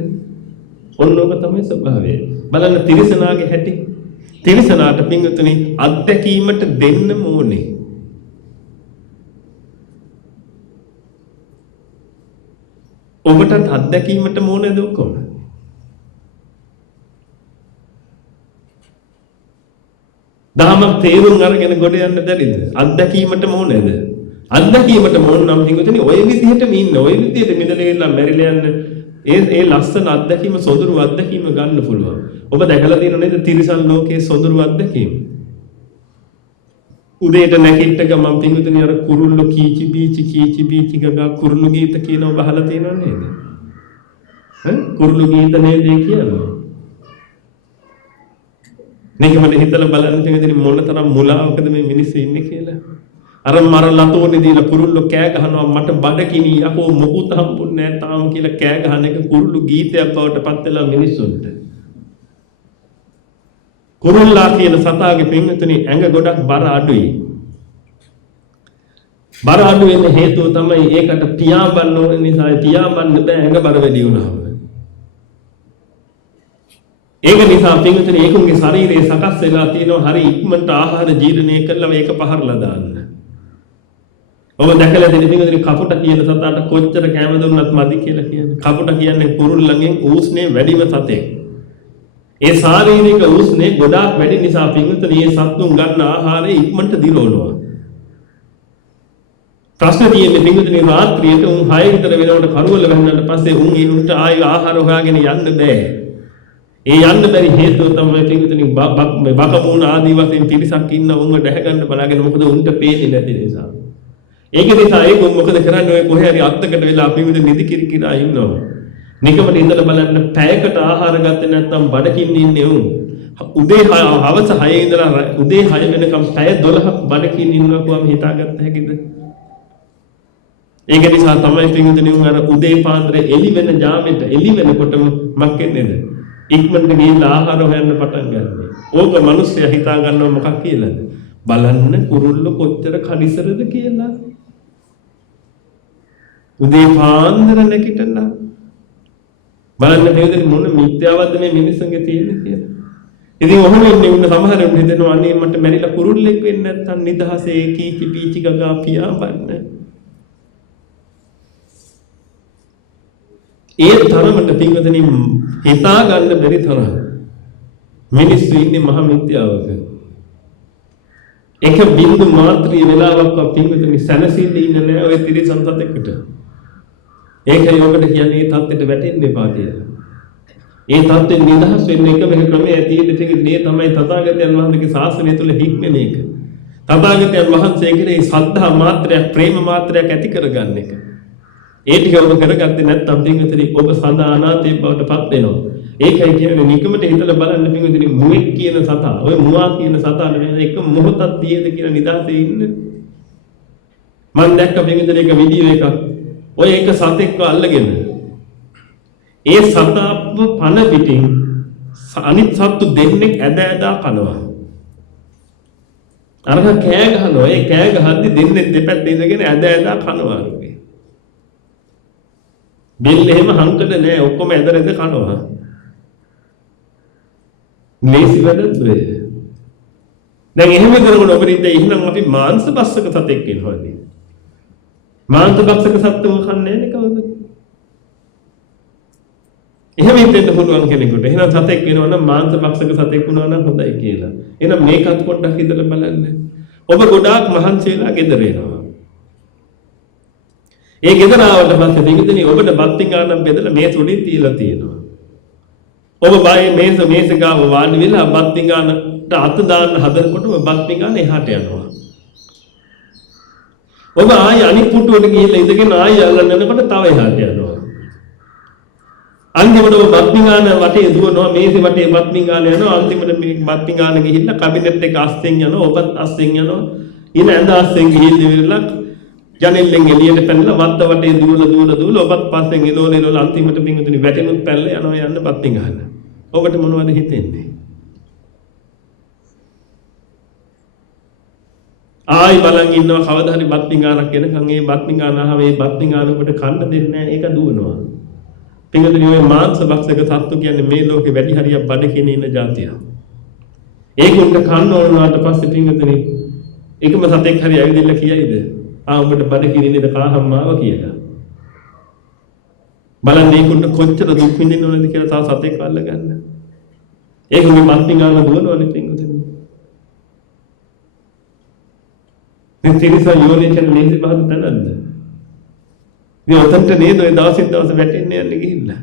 ඔන්න ඔක තමයි ස්වභාවය. බලන්න තිරිසනාගේ හැටි. තිරිසනාට පිංගුතුනි අත්දැකීමට දෙන්න ඕනේ. ඔබටත් අත්දැකීමට ඕනේද ඔක්කොම? දහමක් තේරුම් අරගෙන ගොඩ යන්න බැරිද? අත්දැකීමට ඕනේද? අත්දැකීමට ඕන නම් පිංගුතුනි ඔය විදිහටම ඉන්න. ඔය විදිහට මිදලෙලා මැරිලා යන්න ඒ ලස්සන අත්දැකීම සොඳුරු අත්දැකීම ගන්න පුළුවන්. ඔබ දැකලා තියෙනව නේද තිරිසන් ලෝකයේ සොඳුරු අත්දැකීම? උදේට නැගිට ගමන් පිංගුතුනි අර කුරුල්ලෝ කීචි බීචි ගගා කුරුළු ගීත කියනවා ඔබ අහලා තියෙනව නේද? කුරුළු ගීත නේද කියනවා. මේකම හිතලා බලන්න පිංගුතුනි මොනතරම් මුලාවකද මේ මිනිස්සු ඉන්නේ කියලා. අර මර ලතෝනේ දීලා කුරුල්ලෝ කෑ ගහනවා මට බඩකිනි යකෝ මොකුත් හම්බුන්නේ නැහැ තාම කියලා කෑ ගහන එක කුරුල්ලු ගීතයක් බවට පත් වෙලා මිනිස්සුන්ට. කුරුල්ලා කියන සතාගේ පින්විතනි ඇඟ ගොඩක් බර අඩුයි. බර අඩු වෙන හේතුව තමයි ඒකට පියාඹන්න ඕන නිසා පියාඹන්න බෑ ඇඟ බර වැඩි වුණාම. ඒක නිසා පින්විතනි ඒකුන්ගේ ශරීරයේ සකස් වෙලා තියෙනවා හරි ඉක්මනට ආහාර ජීර්ණය කරලා මේක පහරලා දාන්න. ඔබ දැකලා තියෙන පින්විතනි කපුට කියන සතාට කොච්චර කැම දුන්නත් මදි කියලා කියන්නේ. කපුට කියන්නේ කුරුල්ලන්ගෙන් ඌස්නේ වැඩිම සතෙක්. ඒ ශාරීරික උස්නේ ගොඩාක් වැඩි නිසා පින්විතනි මේ සත්තුන් ගන්න ආහාරය ඉක්මනට දිරවනවා. ප්‍රශ්න තියෙන්නේ පින්විතනි රාත්‍රියට උන් 6 විතර වෙනකොට කරුවල වැහුණාට පස්සේ උන්ට ආයෙ ආහාර හොයාගෙන යන්න බෑ. ඒ යන්න බැරි හේතුව තමයි පින්විතනි බකමුණ ආදී වශයෙන් පිරිසක් ඉන්න උන්ව දැහ ගන්න බලාගෙන මොකද උන්ට පේන්නේ නැති නිසා. ඒක නිසා ඒක මොකද කරන්නේ ඔය කොහේ හරි අත්තකට වෙලා පින්විතනි නිදි කිරි කිරා ඉන්නවා. නිකමට ඉඳලා බලන්න පැයකට ආහාර ගත්තේ නැත්නම් බඩකින් ඉන්නේ උන්. උදේ හවස 6 ඉඳලා උදේ 6 වෙනකම් පැය 12ක් බඩකින් ඉන්නවා කොහොම හිතාගත්ත හැකිද? ඒක නිසා තමයි පින්විතනි උන් අර උදේ පාන්දර එළි වෙන ජාමෙට එළි වෙනකොටම මක්කෙන්නේද? ඉක්මනට ගිහිල්ලා ආහාර හොයන්න පටන් ගන්නවා. ඕක මිනිස්සයා හිතා ගන්නව මොකක් කියලාද? බලන්න කුරුල්ල කොච්චර කනිසරද කියලා. උදේ පාන්දර නැගිටිනවා. බලන්න නේද මොන මිත්‍යාවද්ද මේ මිනිස්සුන්ගේ තියෙන්නේ කියලා. ඉතින් ඔහොම ඉන්නේ උන්න සමහරවල් හිතෙනවා අනේ මට මැරිලා කුරුල්ලෙක් වෙන්නේ නැත්තම් නිදහසේ කීචි පීචි ගගා පියාඹන්න. ඒ තරමට පින්වදනි හිතා ගන්න බැරි තරම් මිනිස්සු ඉන්නේ මහ මිත්‍යාවක. එක බින්දු මාත්‍රිය වෙලාවක් පින්වදනි සැනසෙන්නේ ඉන්නේ නැහැ ඔය තිරිසන් සතෙකුට. ඒකයි ඔකට කියන්නේ තත්ත්වයට වැටෙන්න එපා කියලා. ඒ தත්ත්වෙ නිදහස් වෙන්න එකම ක්‍රමය තියෙන්නේ මේ තමයි තථාගතයන් වහන්සේගේ ශාසනය තුල හික්මන එක. තථාගතයන් වහන්සේ කෙරෙහි සද්ධා මාත්‍රයක් ප්‍රේම මාත්‍රයක් ඇති කරගන්න එක. ඒ ටික ඔබ කරගත්තේ නැත්නම් පින්විතනි ඔබ සදා අනාථේ බවට පත් වෙනවා. ඒකයි කියන්නේ නිකමට හිතලා බලන්න පින්විතනි මුවෙක් කියන සතා, ඔය මුවා කියන සතා නෙමෙයි එක මොහොතක් තියේද කියලා නිදහසේ ඉන්න. මම දැක්ක පින්විතනි එක වීඩියෝ එකක්. ඔය එක සතෙක්ව අල්ලගෙන ඒ සතාව පන පිටින් අනිත් සත්තු දෙන්නෙක් ඇද ඇදා කනවා. අර කෑ ගහනවා. ඒ කෑ ගහද්දි දෙන්නේ දෙපැත්තේ ඉඳගෙන ඇද ඇදා කනවා. බෙල්ල එහෙම හංකඩ නෑ ඔක්කොම ඇදරෙද කනවා. ලේසි වැඩද ඔය. දැන් එහෙම කරනකොට ඔබ ඉතින් එහෙනම් අපි මාංශ බස්සක සතෙක් වෙනවානේ. මාංශ බස්සක සත්තුව කන්නේ නේ කවුද? එහෙම හිතෙන්න පුළුවන් කෙනෙකුට. එහෙනම් සතෙක් වෙනවා නම් මාංශ බස්සක සතෙක් වුණා නම් හොඳයි කියලා. එහෙනම් මේකත් පොඩ්ඩක් හිතලා බලන්න. ඔබ ගොඩාක් මහන්සි වෙලා ගෙදර එනවා. ඒ ගෙදර ආවට පස්සේ දෙවිදෙනි ඔබට බත් පිඟානම් බෙදලා මේස උඩින් තියලා තියෙනවා. ඔබ බායේ මේස ගාව වාඩි වෙලා බත් පිඟානට අත දාන්න හදනකොට බත් පිඟාන එහාට යනවා. ඔබ ආයෙ අනිත් පුටුවට ගිහිල්ලා ඉඳගෙන ආයෙ අල්ලන්න යනකොට තව එහාට යනවා. අන්තිමට ඔබ බත් පිඟාන වටේ දුවනවා මේසෙ වටේ බත් පිඟාන යනවා. අන්තිමට මේ බත් පිඟාන ගිහිල්ලා කැබිනට් එක අස්සෙන් යනවා. ඔබත් අස්සෙන් යනවා. ඉන ඇඳ අස්සෙන් ගිහිල්ලා ජනෙල්ලෙන් එළියට පැනලා වත්ත වටේ දුවලා ඔබත් පස්සෙන් එළවල අන්තිමට පිඟුතුනි වැටෙනුත් පැනලා යනවා යන්න බත් පිඟාන. ඔබට මොනවද හිතෙන්නේ? ආයි බලන් ඉන්නවා කවදා හරි බත් පිඟානක් එනකන් ඒ බත් පිඟාන ආව ඒ බත් පිඟාන ඔබට කන්න දෙන්නේ නැහැ ඒක දුවනවා. පිඟුතුනි ඔය මාංශ භක්ෂක සත්තු කියන්නේ මේ ලෝකේ වැඩි හරියක් බඩ කියන ඉන්න જાතිය. ඒකුන්ට කන්න ඕනාට පස්සේ පිඟුතුනි එකම සතෙක් හරි ඇවිදilla කියයිද? උඹට බඩ කිරින්නේද කාහම්මාව කියලා. බලන්න මේකුන්ට කොච්චර දුක් විඳින්න ඕනද කියලා තා සතෙක් අල්ල ගන්න. ඒකුන්ගේ බත් පිඟාන දුවනවනේ පිඟුතුනි. මේ තිරිසා යෝනිචන් ලේසි පහත් තැනක්ද? මේ ඔතන්ට නේද ඔය දවසින් දවස වැටෙන්නේ යන්නේ ගිහිල්ලා.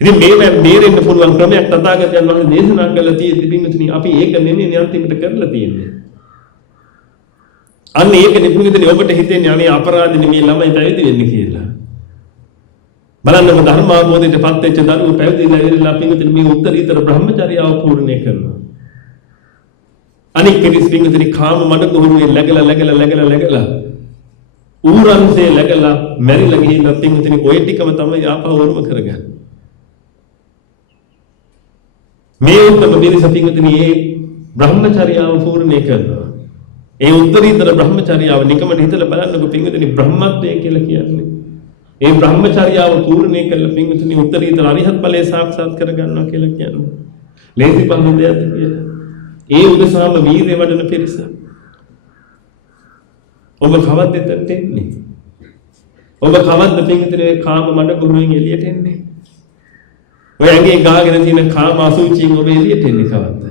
ඉතින් මේ මේරෙන්න පුළුවන් ක්‍රමයක් තථාගතයන් වහන්සේ දේශනා කළා තියෙද්දි පින්විතනි අපි ඒක නෙමෙයි අන්තිමට කරලා තියෙන්නේ. අන්න ඒක නිපුණිතනේ ඔබට හිතෙන්නේ අනේ අපරාධනේ මේ ළමයි පැවිදි වෙන්නේ කියලා. බලන්නකො ධර්ම අවබෝධයට පත් වෙච්ච දරුවෝ පැවිදිලා ඉවරලා පින්විතනි මේ උත්තරීතර බ්‍රහ්මචර්යාව පූර්ණේ කරනවා. අනික් කෙනෙක් පින්විතනි කාම මඩ කුහුරුවේ läගලා ඌරන්සේ läගලා මැරිලා ගිහින් පින්විතනි ඔය ටිකම තමයි ආපහු වරුම කරගන්නේ. මේ උත්තම පිරිස පින්විතනි මේ බ්‍රහ්මචර්යාව පූර්ණේ කරනවා. ඒ උත්තරීතර බ්‍රහ්මචර්යාව නිකමට හිතලා බලන්නකො පින්විතනි බ්‍රහ්මත්වය කියලා කියන්නේ. ඒ බ්‍රහ්මචර්යාව පූර්ණේ කළ පින්විතනි උත්තරීතර අරිහත් ඵලය සාක්ෂාත් කරගන්නවා කියලා කියන්නේ. ලේසි පහසු දෙයක් කියලා. ඒ උදෙසාම වීර්ය වඩන පිරිස. ඔබ කවද්ද එතනට එන්නේ? ඔබ කවද්ද පින්විතනි කාම මඩ කුරුවෙන් එළියට එන්නේ? ඔය ඇඟේ ගාගෙන තියෙන කාම අසුචියෙන් ඔබ එළියට එන්නේ කවද්ද?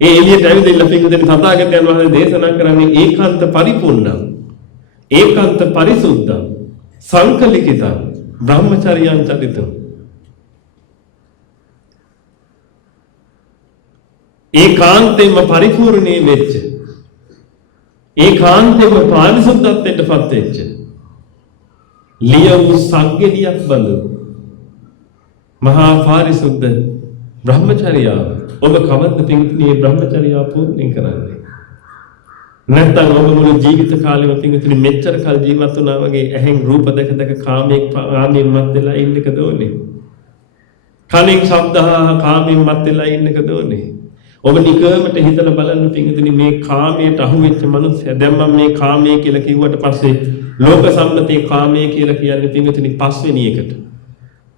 ඒ එළියට ඇවිදලා පින්විතනි තථාගතයන් වහන්සේ දේශනා කරන්නේ ඒකාන්ත පරිපූර්ණං ඒකාන්ත පරිසුද්ධං සංකලිකිතං බ්‍රහ්මචර්යං චරිතං. ඒකාන්තයෙන්ම පරිපූර්ණේ වෙච්ච ඒකාන්තයෙන්ම පාරිශුද්ධත්වයට පත් වෙච්ච ලියවු සංගෙඩියක් බඳු මහා පාරිශුද්ධ බ්‍රහ්මචර්යාව ඔබ කවද්ද පින්විතනි බ්‍රහ්මචර්යාව පූර්ණ කරන්නේ? නැත්නම් ඔබ මුළු ජීවිත කාලෙම පින්විතනි මෙච්චර කල් ජීවත් වුණා වගේ ඇහෙන් රූප දැක කාමයෙන් මත් වෙලා ඉන්න එකද ඕනේ? කනෙන් ශබ්ද කාමයෙන් මත් වෙලා ඉන්න එකද ඕනේ? ඔබ නිකමට හිතලා බලන්න පින්විතනි මේ කාමයට අහු වෙච්ච මනුස්සයා දැන් මම මේ කාමයේ කියලා කිව්වට පස්සේ ලෝක සම්මතයේ කාමයේ කියලා කියන්නේ පින්විතනි පස්වෙනි එකට.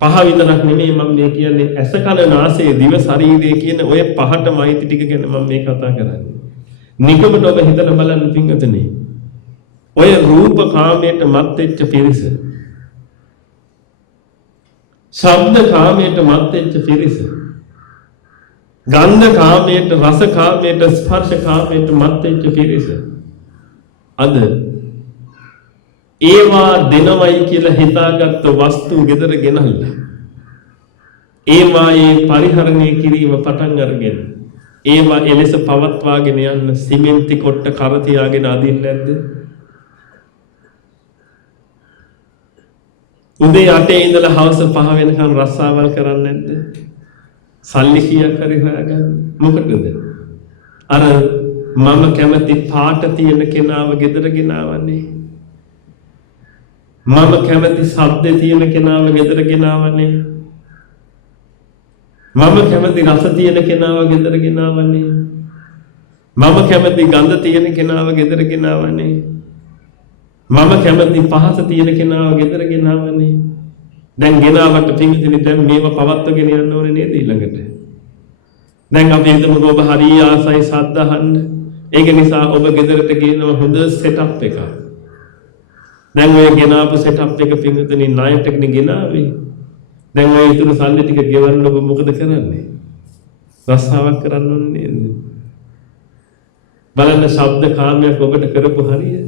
පහ විතරක් නෙමෙයි මම මේ කියන්නේ ඇස කන නාසය දිව ශරීරය කියන ඔය පහටම අයිති ටික ගැන මම මේ කතා කරන්නේ. නිකමට ඔබ හිතලා බලන්න පින්විතනි. ඔය රූප කාමයට මත් වෙච්ච පිරිස. ශබ්ද කාමයට මත් වෙච්ච පිරිස. ගන්ධ කාමයට රස කාමයට ස්පර්ශ කාමයට මත් වෙච්ච පිරිස. අද ඒවා දෙනවයි කියලා හිතාගත්ත වස්තු ගෙදර ගෙනල්ලා ඒවායේ පරිහරණය කිරීම පටන් අරගෙන ඒවා එලෙස පවත්වාගෙන යන්න සිමෙන්ති කොට්ට කර තියාගෙන අදින්නේ නැද්ද? උදේ 8 ඉඳලා හවස 5 වෙනකම් රස්සාවල් කරන්නේ නැද්ද? සල්ලි කීයක් හරි හොයාගන්න. මොකටද? අර මම කැමති පාට තියෙන කෙනාව ගෙදර ගෙනාවන්නේ. මම කැමති ශබ්ද තියෙන කෙනාව ගෙදර ගෙනාවන්නේ. මම කැමති රස තියෙන කෙනාව ගෙදර ගෙනාවන්නේ. මම කැමති ගඳ තියෙන කෙනාව ගෙදර ගෙනාවන්නේ. මම කැමති පහස තියෙන කෙනාව ගෙදර ගෙනාවන්නේ. දැන් ගෙනාවට පිටින් දැන් මේව පවත්වගෙන යන්න ඕනේ නේද ඊළඟට? දැන් අපි හිතමු ඔබ හරි ආසයි සද්ද අහන්න. ඒක නිසා ඔබ ගෙදරට ගේනවා හොඳ සෙටප් එකක්. දැන් ඔය ගෙනාපු සෙටප් එක පිටින් ණයටනේ ගෙනාවේ. දැන් ඔය ඊතුරු සල්ලි ටික ගෙවන්න ඔබ මොකද කරන්නේ? රස්සාවක් කරන්න ඕනේ නේද? බලන්න ශබ්ද කාමයක් ඔබට කරපු හරිය.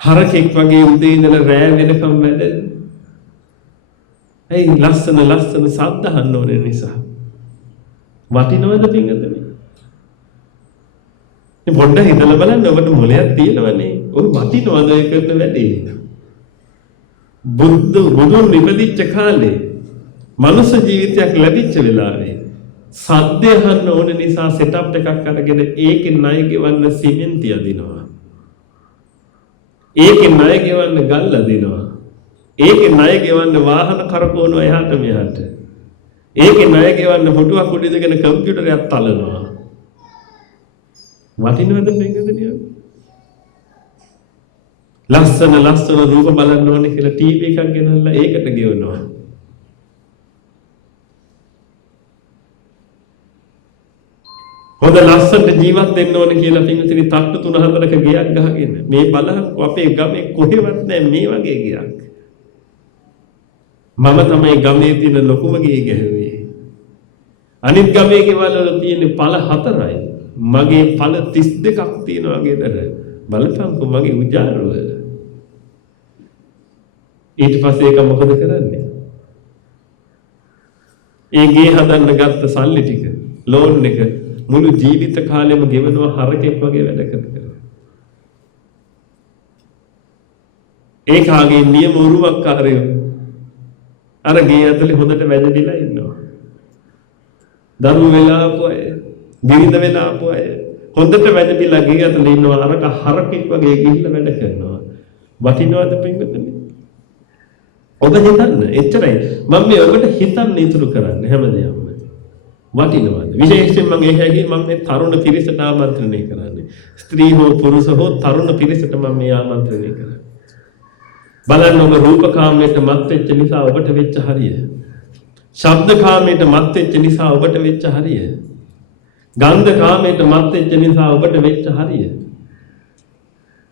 හරකෙක් වගේ උදේ ඉඳලා රෑ වෙනකම් වැඩ. ඒ ලස්සන ශබ්ද අහන්න ඕනේ නිසා. වටිනවද පින්වතුනි? මේ පොඩ්ඩක් හිතලා බලන්න ඔබට මොලයක් තියෙනවනේ. ඔය වටිනවද ඒ කරන වැඩේ? බුදුන් නිපදිච්ච කාලේ මනුෂ්‍ය ජීවිතයක් ලැබිච්ච වෙලාවේ සද්ද අහන්න ඕන නිසා සෙටප් එකක් අරගෙන ඒකේ ණය ගෙවන්න සිමෙන්ති අදිනවා. ඒකේ ණය ගෙවන්න ගල් අදිනවා. ඒකේ ණය ගෙවන්න වාහන කරකවනවා එහාට මෙහාට. ඒකේ ණය ගෙවන්න හොටුවක් උඩ ඉඳගෙන කම්පියුටරයක් තලනවා. වටිනවද මේකද? ලස්සන රූප බලන්න ඕනේ කියලා ටීවී එකක් ගෙනල්ලා ඒකට ගෙවනවා. හොඳ ලස්සනට ජීවත් වෙන්න ඕනේ කියලා පින්විතනි තට්ටු 3-4ක ගෙයක් ගහගෙන මේ බලහන් අපේ ගමේ කොහෙවත් නැහැ මේ වගේ ගෙයක්. මම තමයි ගමේ තියෙන ලොකුම ගේ ගැහුවේ. අනිත් ගමේ ගෙවල් වල තියෙන පළ 4යි. මගේ පළ 32ක් තියෙනවා ගෙදර. බලපන්කො මගේ උජාරුව. ඊට පස්සේ ඒක මොකද කරන්නේ? ඒ ගේ හදන්න ගත්ත සල්ලි ටික ලෝන් එක මුළු ජීවිත කාලෙම ගෙවනවා හරකෙක් වගේ වැඩ කරනවා. ඒකාගේ නියම උරුමකාරයෝ අර ගේ ඇතුලේ හොඳට වැජදිලා ඉන්නවා. දරුවෝ වෙලා ආපු අය, බිරිඳ වෙලා ආපු අය හොඳට වැජදිලා ගේ ඇතුලේ ඉන්නවා. අරක හරකෙක් වගේ ගිහිල්ලා වැඩ කරනවා. වටිනවද පින්වතුනි? ඔබ හිතන්න එච්චරයි. මම මේ ඔබට හිතන්න ඉතුරු කරන්නේ හැමදේම. වටිනවද? විශේෂයෙන් මම ඒකයි මම මේ තරුණ පිරිසට ආමන්ත්‍රණය කරන්නේ. ස්ත්‍රී හෝ පුරුෂ හෝ තරුණ පිරිසට මම මේ ආමන්ත්‍රණය කරන්නේ. බලන්න ඔබ රූපකාමයට මත් වෙච්ච නිසා ඔබට වෙච්ච හරිය. ශබ්දකාමයට මත් වෙච්ච නිසා ඔබට වෙච්ච හරිය. ගන්ධකාමයට මත් වෙච්ච නිසා ඔබට වෙච්ච හරිය.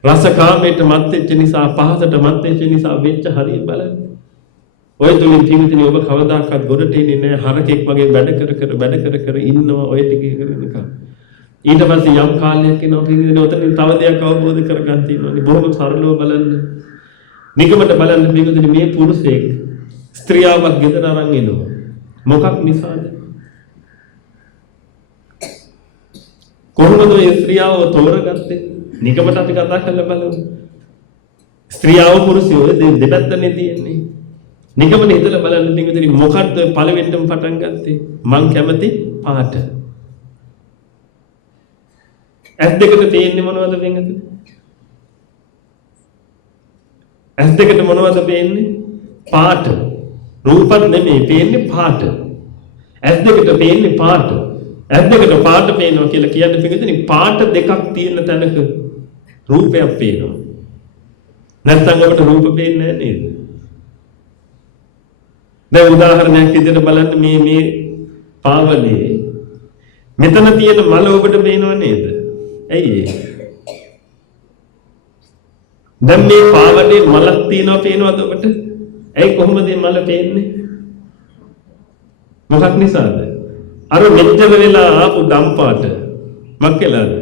රසකාමයට මත් වෙච්ච නිසා පහසට මත් වෙච්ච නිසා වෙච්ච හරිය බලන්න. ඔය තුලින් පිටින් ඔබ කවදාකවත් ගොඩට එන්නේ නැහැ. හරකෙක් වගේ වැඩ කර ඉන්නවා ඔය ටික කරනකම්. ඊට පස්සේ යම් කාලයක් එනවා පිටින් ඔතනින් තව දෙයක් අවබෝධ කරගන්න තියෙනවා. බොහොම සරලව බලන්න. නිකමට බලන්න පිටින් මේ පුරුෂයෙක් ස්ත්‍රියාවක් ගෙදර අරන් එනවා. මොකක් නිසාද? කොහොමද මේ ස්ත්‍රියාව තෝරගත්තේ? නිකමට අපි කතා කරලා බලමු. ස්ත්‍රියාව පුරුෂයෝ දෙපැත්තනේ තියෙන්නේ. නිකමනේ හිතලා බලන්න පිටින් මොකක්ද පළවෙනිටම පටන් ගත්තේ? මං කැමති පාට. ඇස් දෙකට තියෙන්නේ මොනවද වෙන්නේ? ඇස් දෙකට මොනවද පේන්නේ? පාට. රූපත් නෙමෙයි පේන්නේ පාට. ඇස් දෙකට පේන්නේ පාට. ඇස් දෙකට පාට පේනවා කියලා කියන්නේ පිටින් පාට දෙකක් තියෙන තැනක රූපයක් පේනවා. නැත්නම් අපිට රූප පේන්නේ නැහැ නේද? දැන් උදාහරණයක් විදිහට බලන්න මේ පාවලේ මෙතන තියෙන මල ඔබට පේනව නේද? ඇයි ඒ? දැන් මේ පාවලේ මලක් තියෙනවා පේනවද ඔබට? ඇයි කොහොමද මේ මල පේන්නේ? මොකක් නිසාද? අර මෙච්චර වෙලා ආපු දම්පාට මක්කලාද?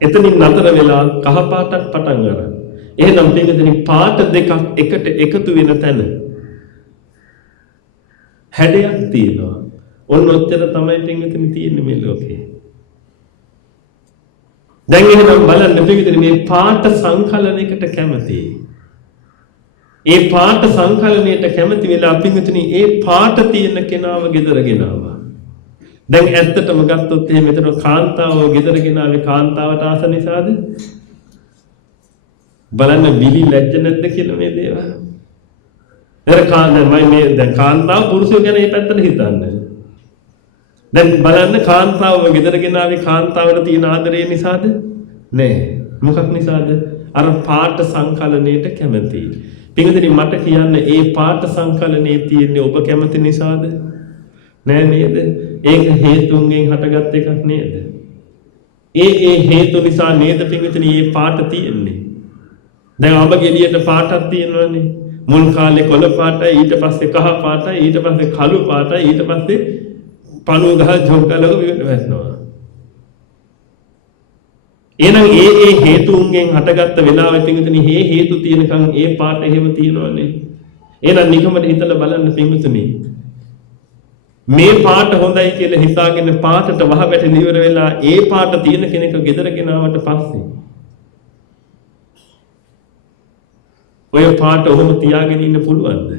එතනින් නතර වෙලා කහ පාටක් පටන් ගන්නවා. එහෙනම් පින්වතුනි පාට දෙකක් එකට එකතු වෙන තැන හැඩයක් තියෙනවා. ඔන්න ඔච්චර තමයි පින්වතුනි තියෙන්නේ මේ ලෝකේ. දැන් එහෙනම් බලන්න පින්වතුනි මේ පාට සංකලනයකට කැමති. ඒ පාට සංකලනයට කැමති වෙලා පින්වතුනි ඒ පාට තියෙන කෙනාව ගෙදර ගෙනාවා. දැන් ඇත්තටම ගත්තොත් එහෙම මෙතන කාන්තාව ගෙදර ගෙනාවේ කාන්තාවට ආස නිසාද? බලන්න විලි ලැජ්ජ නැද්ද කියලා මේ දේවල්. දැන් කාන්තාව පුරුෂයෝ ගැන මේ පැත්තට හිතන්නේ. දැන් බලන්න කාන්තාව ගෙදර ගෙනාවේ කාන්තාවට තියෙන ආදරය නිසාද? නෑ. මොකක් නිසාද? අර පාට සංකලනයට කැමති. පින්වතුනි මට කියන්න ඒ පාට සංකලනයේ තියෙන්නේ ඔබ කැමති නිසාද? නෑ නේද? ඒක හේතුන්ගෙන් හටගත් එකක් නේද? ඒ හේතු නිසා නේද පින්වතුනි මේ පාට තියෙන්නේ. දැන් ඔබ ගෙඩියට පාටක් තියෙනවනේ. මුල් කාලේ කොළ පාටයි, ඊට පස්සේ කහ පාටයි, ඊට පස්සේ කළු පාටයි, ඊට පස්සේ පණුව ගහ ජොක්කලක විකට වැටෙනවා. එහෙනම් ඒ හේතුන්ගෙන් හටගත්ත වෙලාවෙ පින්වතුනි මේ හේතු තියෙනකන් ඒ පාට එහෙම තියෙනවනේ. එහෙනම් නිකමට හිතලා බලන්න පින්වතුනි. මේ පාට හොඳයි කියලා හිතාගෙන පාටට වහ වැටෙන ඉවර වෙලා ඒ පාට තියෙන කෙනෙක් ගෙදර ගෙනාවට පස්සේ ඔය පාට ඔහොම තියාගෙන ඉන්න පුළුවන්ද?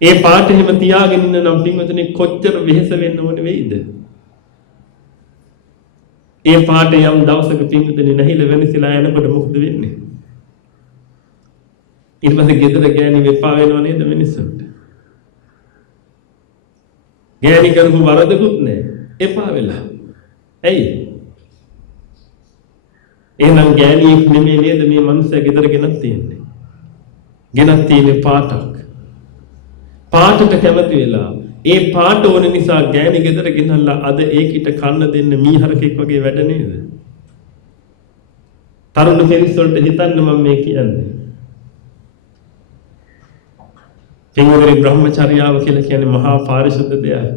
ඒ පාට එහෙම තියාගෙන ඉන්න නම් පින්වතුනි කොච්චර වෙහෙස වෙන්න ඕනේ වෙයිද? ඒ පාට යම් දවසක පින්වතුනි නැහිලා වෙනසලා යනකොට මොකද වෙන්නේ? ඊට පස්සේ ගෙදර ගෑණි වෙපා වෙනව නේද මිනිස්සුන්ට? ගෑණි කරපු වරදකුත් නැහැ. එපා වෙලා. ඇයි? එහෙනම් ගෑණියෙක් නෙමෙයි නේද මේ මනුස්සයා ගෙදර ගෙනත් තියෙන්නේ. ගෙනත් තියෙන්නේ පාටක්. පාටට කැමති වෙලා ඒ පාට ඕන නිසා ගෑණි ගෙදර ගෙනල්ලා අද ඒකිට කන්න දෙන්න මීහරකෙක් වගේ වැඩ නේද? තරුණ කෙනෙක් වලට හිතන්න මම මේ කියන්නේ. පින්වතුනි බ්‍රහ්මචර්යාව කියලා කියන්නේ මහා පාරිශුද්ධ දෙයක්.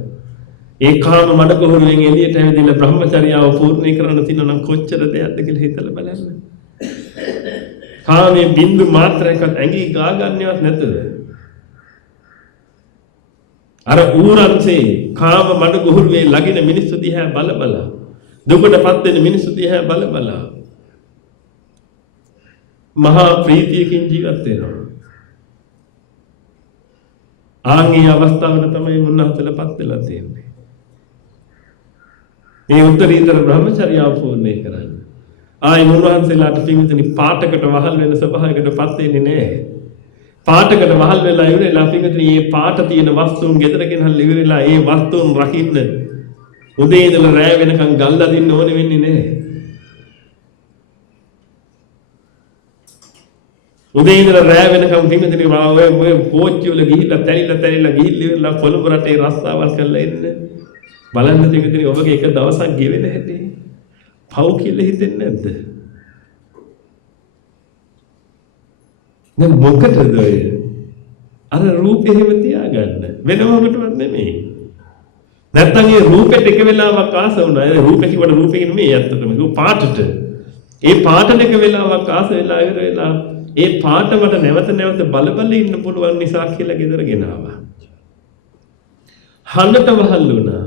ඒ කාම මඩගොහරුවෙන් එළියට ඇවිදලා බ්‍රහ්මචර්යාව පූර්ණ කරන්න තියෙනවා නම් කොච්චර දෙයක්ද කියලා හිතලා බලන්න. කාමයේ බින්දු මාත්‍රයක්වත් ඇඟි ගා ගන්නවත් නැතුව අර ඌරන්සේ කාම මඩගොහරුවේ ලගින මිනිස්සු දිහා බල බල දුකටපත් වෙන මිනිස්සු දිහා බල බල මහා ප්‍රීතියකින් ජීවත් වෙනවා. ආන්ගේ අවස්ථාවට තමයි මුන්නහතලපත් වෙලා තියෙන්නේ. මේ උත්තරීතර බ්‍රහ්මචර්යාව පූර්ණ කරන්න. ආයි මුන්නහන්සලාට පින්විතනි පාටකට වහල් වෙන ස්වභාවයකටපත් වෙන්නේ නැහැ. පාටකට වහල් වෙලා ඉවරලා පින්විතනි මේ පාට තියෙන වස්තුන් ගෙදරගෙන හල් ඉවරලා ඒ වස්තුන් රකින්න උදේ ඉඳලා රැය වෙනකන් ගල් අදින්න ඕනේ වෙන්නේ නැහැ. උදේ ඉඳලා රැය වෙනකම් පින්විතනි ඔය කෝච්චි වල ගිහිල්ලා තැරිලා ගිහිල්ලා කොළඹ රටේ රස්සාවල් කරලා එන්න. බලන්න පින්විතනි ඔබගේ එක දවසක් ගෙවෙන හැටි. පව් කියලා හිතෙන්නේ නැද්ද? දැන් මොකටද ඔය? අර රූපෙ හැම තියාගන්න. වෙනවකටවත් නෙමෙයි. නැත්තම් ඒ රූපෙට එක වෙලාවක් ආස වුණා. ඒ රූපෙ කිව්වට රූපෙ නෙමෙයි ඇත්තටම. ඒක පාටට. ඒ පාටට එක වෙලාවක් ආස වෙලා ඉවර වෙලා ඒ පාට මට නැවත නැවත බල ඉන්න පුළුවන් නිසා කියලා ගෙදර ගෙනාවා. හඬට වහල් වුණා.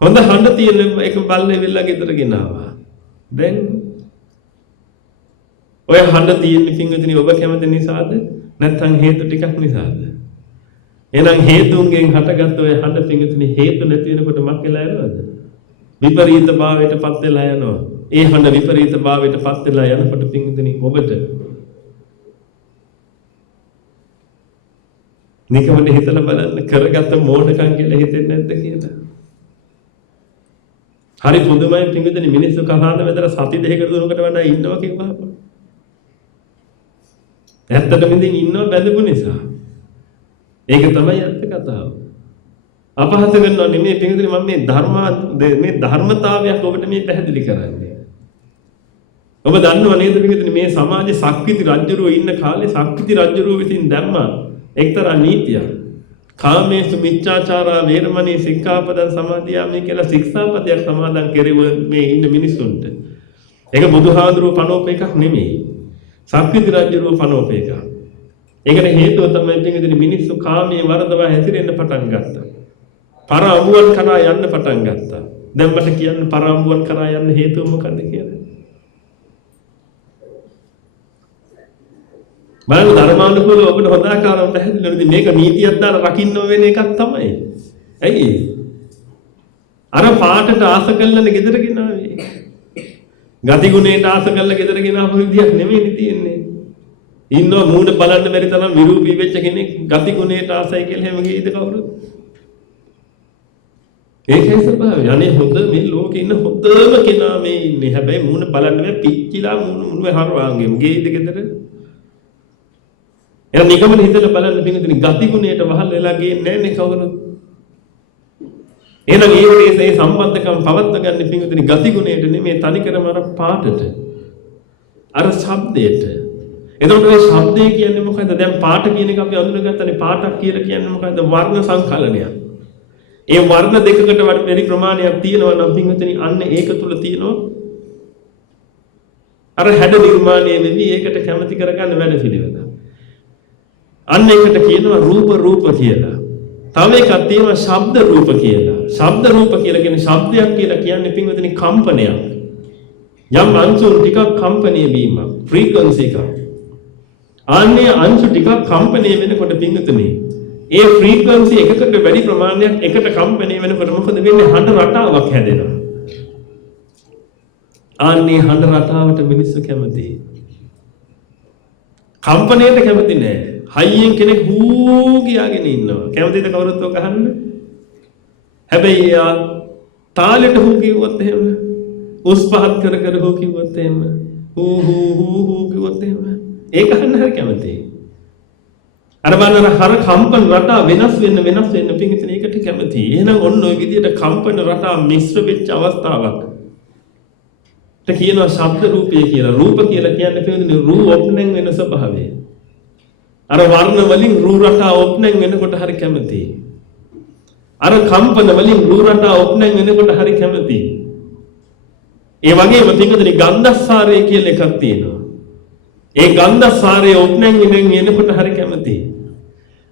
හොඳ හඬ තියෙන එක බල්ලේ වෙලා ගෙදර ගෙනාවා. දැන් ඔය හඬ තියෙන පින්විතනි ඔබ කැමති නිසාද? නැත්නම් හේතු ටිකක් නිසාද? එහෙනම් හේතුන්ගෙන් හටගත්ත ඔය හඬ පින්විතනි හේතු නැති වෙනකොට මක් වෙලා යනවද? විපරීත භාවයටපත් වෙලා යනවා. ඒ හඬ විපරීත භාවයටපත් වෙලා යනකොට පින්විතනි ඔබට නිකමනේ හිතලා බලන්න කරගත්ත මෝඩකම් කියලා හිතෙන්නේ නැද්ද කියලා? හරි පුදුමයි පින්විතනි මිනිස්සු කහාන වැදලා සති දෙකකට තුනකට වඩා ඉන්නවා කියවහම. ඇත්තටම ඉතින් ඉන්නව බැඳපු නිසා. ඒක තමයි ඇත්ත කතාව. අපහාස කරනවා නෙමෙයි පින්විතනි මම මේ ධර්මතාවයක් ඔබට මේ පැහැදිලි කරන්නේ. ඔබ දන්නව නේද පින්විතනි මේ සමාජයේ සක්විති රජුරෝ ඉන්න කාලේ සක්විති රජුරෝ විසින් දැම්මා එක්තරා නීතියක්. කාමේසු මිච්ඡාචාරා වේරමණී සික්ඛාපදං සමාදියාමි කියලා ශික්ෂාපදයක් සමාදන් කෙරෙව මේ ඉන්න මිනිසුන්ට. ඒක බුදුහාඳුරුව පනෝප එකක් නෙමෙයි. සක්විති රජුරුව පනෝප එකක්. ඒකට හේතුව තමයි පිටින් මිනිස්සු කාමයේ වරදවා හැසිරෙන්න පටන් ගත්තා. පර අඹුවන් කරා යන්න පටන් ගත්තා. දැන් මට කියන්න පර අඹුවන් කරා යන්න හේතුව මොකද්ද කියලා? බලන්න ධර්මානුකූලව ඔබට හොඳ ආකාරව පැහැදිලි වෙනදී මේක නීතියක් දාලා රකින්න වෙන එකක් තමයි. ඇයි? අර පාටට ආස කළනේ ගෙදර ගෙනාවේ. ගති ගුණයට ආස කළා ගෙදර ගෙනාව විදියක් නෙමෙයි තියෙන්නේ. ඉන්නව මූණ බලන්න බැරි තරම් විරූපී වෙච්ච කෙනෙක් ගති ගුණයට ආසයි කියලා හැම ගේයිද කවුරුද? ඒකයි ස්වභාවය. අනේ හොඳ මේ ලෝකේ ඉන්න හොඳම කෙනා මේ ඉන්නේ. හැබැයි මූණ බලන්න බෑ පිච්චිලා මූණ හරවාංගෙම ගේයිද ගෙදර? එන නිකමන හිතලා බලන්න පිටින් ගති ගුණයට වහල් වෙලා ගේන්නේ නැහැ නේ කවුරුත්. එහෙනම් ඒ සම්බන්ධකම් පවත්ව ගන්න පිටින් ගති ගුණයට නෙමෙයි තනිකරම අර පාටට. අර ශබ්දයට. එතකොට මේ ශබ්දය කියන්නේ මොකද්ද? දැන් පාට කියන එක අපි අඳුනගත්තනේ. පාටක් කියලා කියන්නේ මොකද්ද? වර්ණ සංකලනයක්. ඒ වර්ණ දෙකකට වැඩි ප්‍රමාණයක් තියෙනවා නම් පිටින් අන්න ඒක තුල තියෙනවා අර හැඩ නිර්මාණය වෙවි ඒකට කැමති කරගන්න වැඩ පිළිවෙල. අන්න ඒකට කියනවා රූප කියලා. තව එකක් තියෙනවා ශබ්ද රූප කියලා. ශබ්ද රූප කියලා කියන්නේ ශබ්දයක් කියලා කියන්නේ පින්වතුනි කම්පනයක්. යම් අංශු ටිකක් කම්පණය වීමක්, ෆ්‍රීකවන්සි එකක්. ආන්නේ අංශු ටිකක් කම්පණය වෙනකොට පින්වතුනි ඒ ෆ්‍රීකවන්සි එකකට වැඩි ප්‍රමාණයක් එකට කම්පණය වෙනකොට මොකද වෙන්නේ? හඬ රටාවක් හැදෙනවා. ආන්නේ හඬ රටාවට මිනිස්සු කැමතියි. කම්පණයට කැමති නෑ. හයියෙන් කෙනෙක් හූ කියාගෙන ඉන්නවා. කැමතිද කවුරුත් ඔක අහන්න? හැබැයි එයා තාලෙට හූ කිව්වොත් එහෙම, උස් පහත් කර කර හූ කිව්වොත් එහෙම, හූ කිව්වොත් එහෙම, ඒක අහන්න හරි කැමතියි. අර බලන්න හර කම්පන රටා වෙනස් වෙන්න පිටින් ඒකට කැමතියි. එහෙනම් ඔන්න ඔය විදිහට කම්පන රටා මිශ්‍ර වෙච්ච අවස්ථාවක්. කියනවා ශබ්ද රූපය කියලා. රූප කියලා කියන්නේ පිටින් රූ ඔප්නෙන් වෙන ස්වභාවය. අර වර්ණ වලින් රූ රටා ඔප්නෙන් වෙනකොට හරි කැමතියි. අර කම්පන වලින් රූ රටා ඔප්නෙන් වෙනකොට හරි කැමතියි. ඒ වගේම පිටින් ගන්ධස්සාරය කියලා එකක් තියෙනවා. ඒ ගන්ධස්සාරය ඔප්නෙන් වෙනකොට හරි කැමතියි.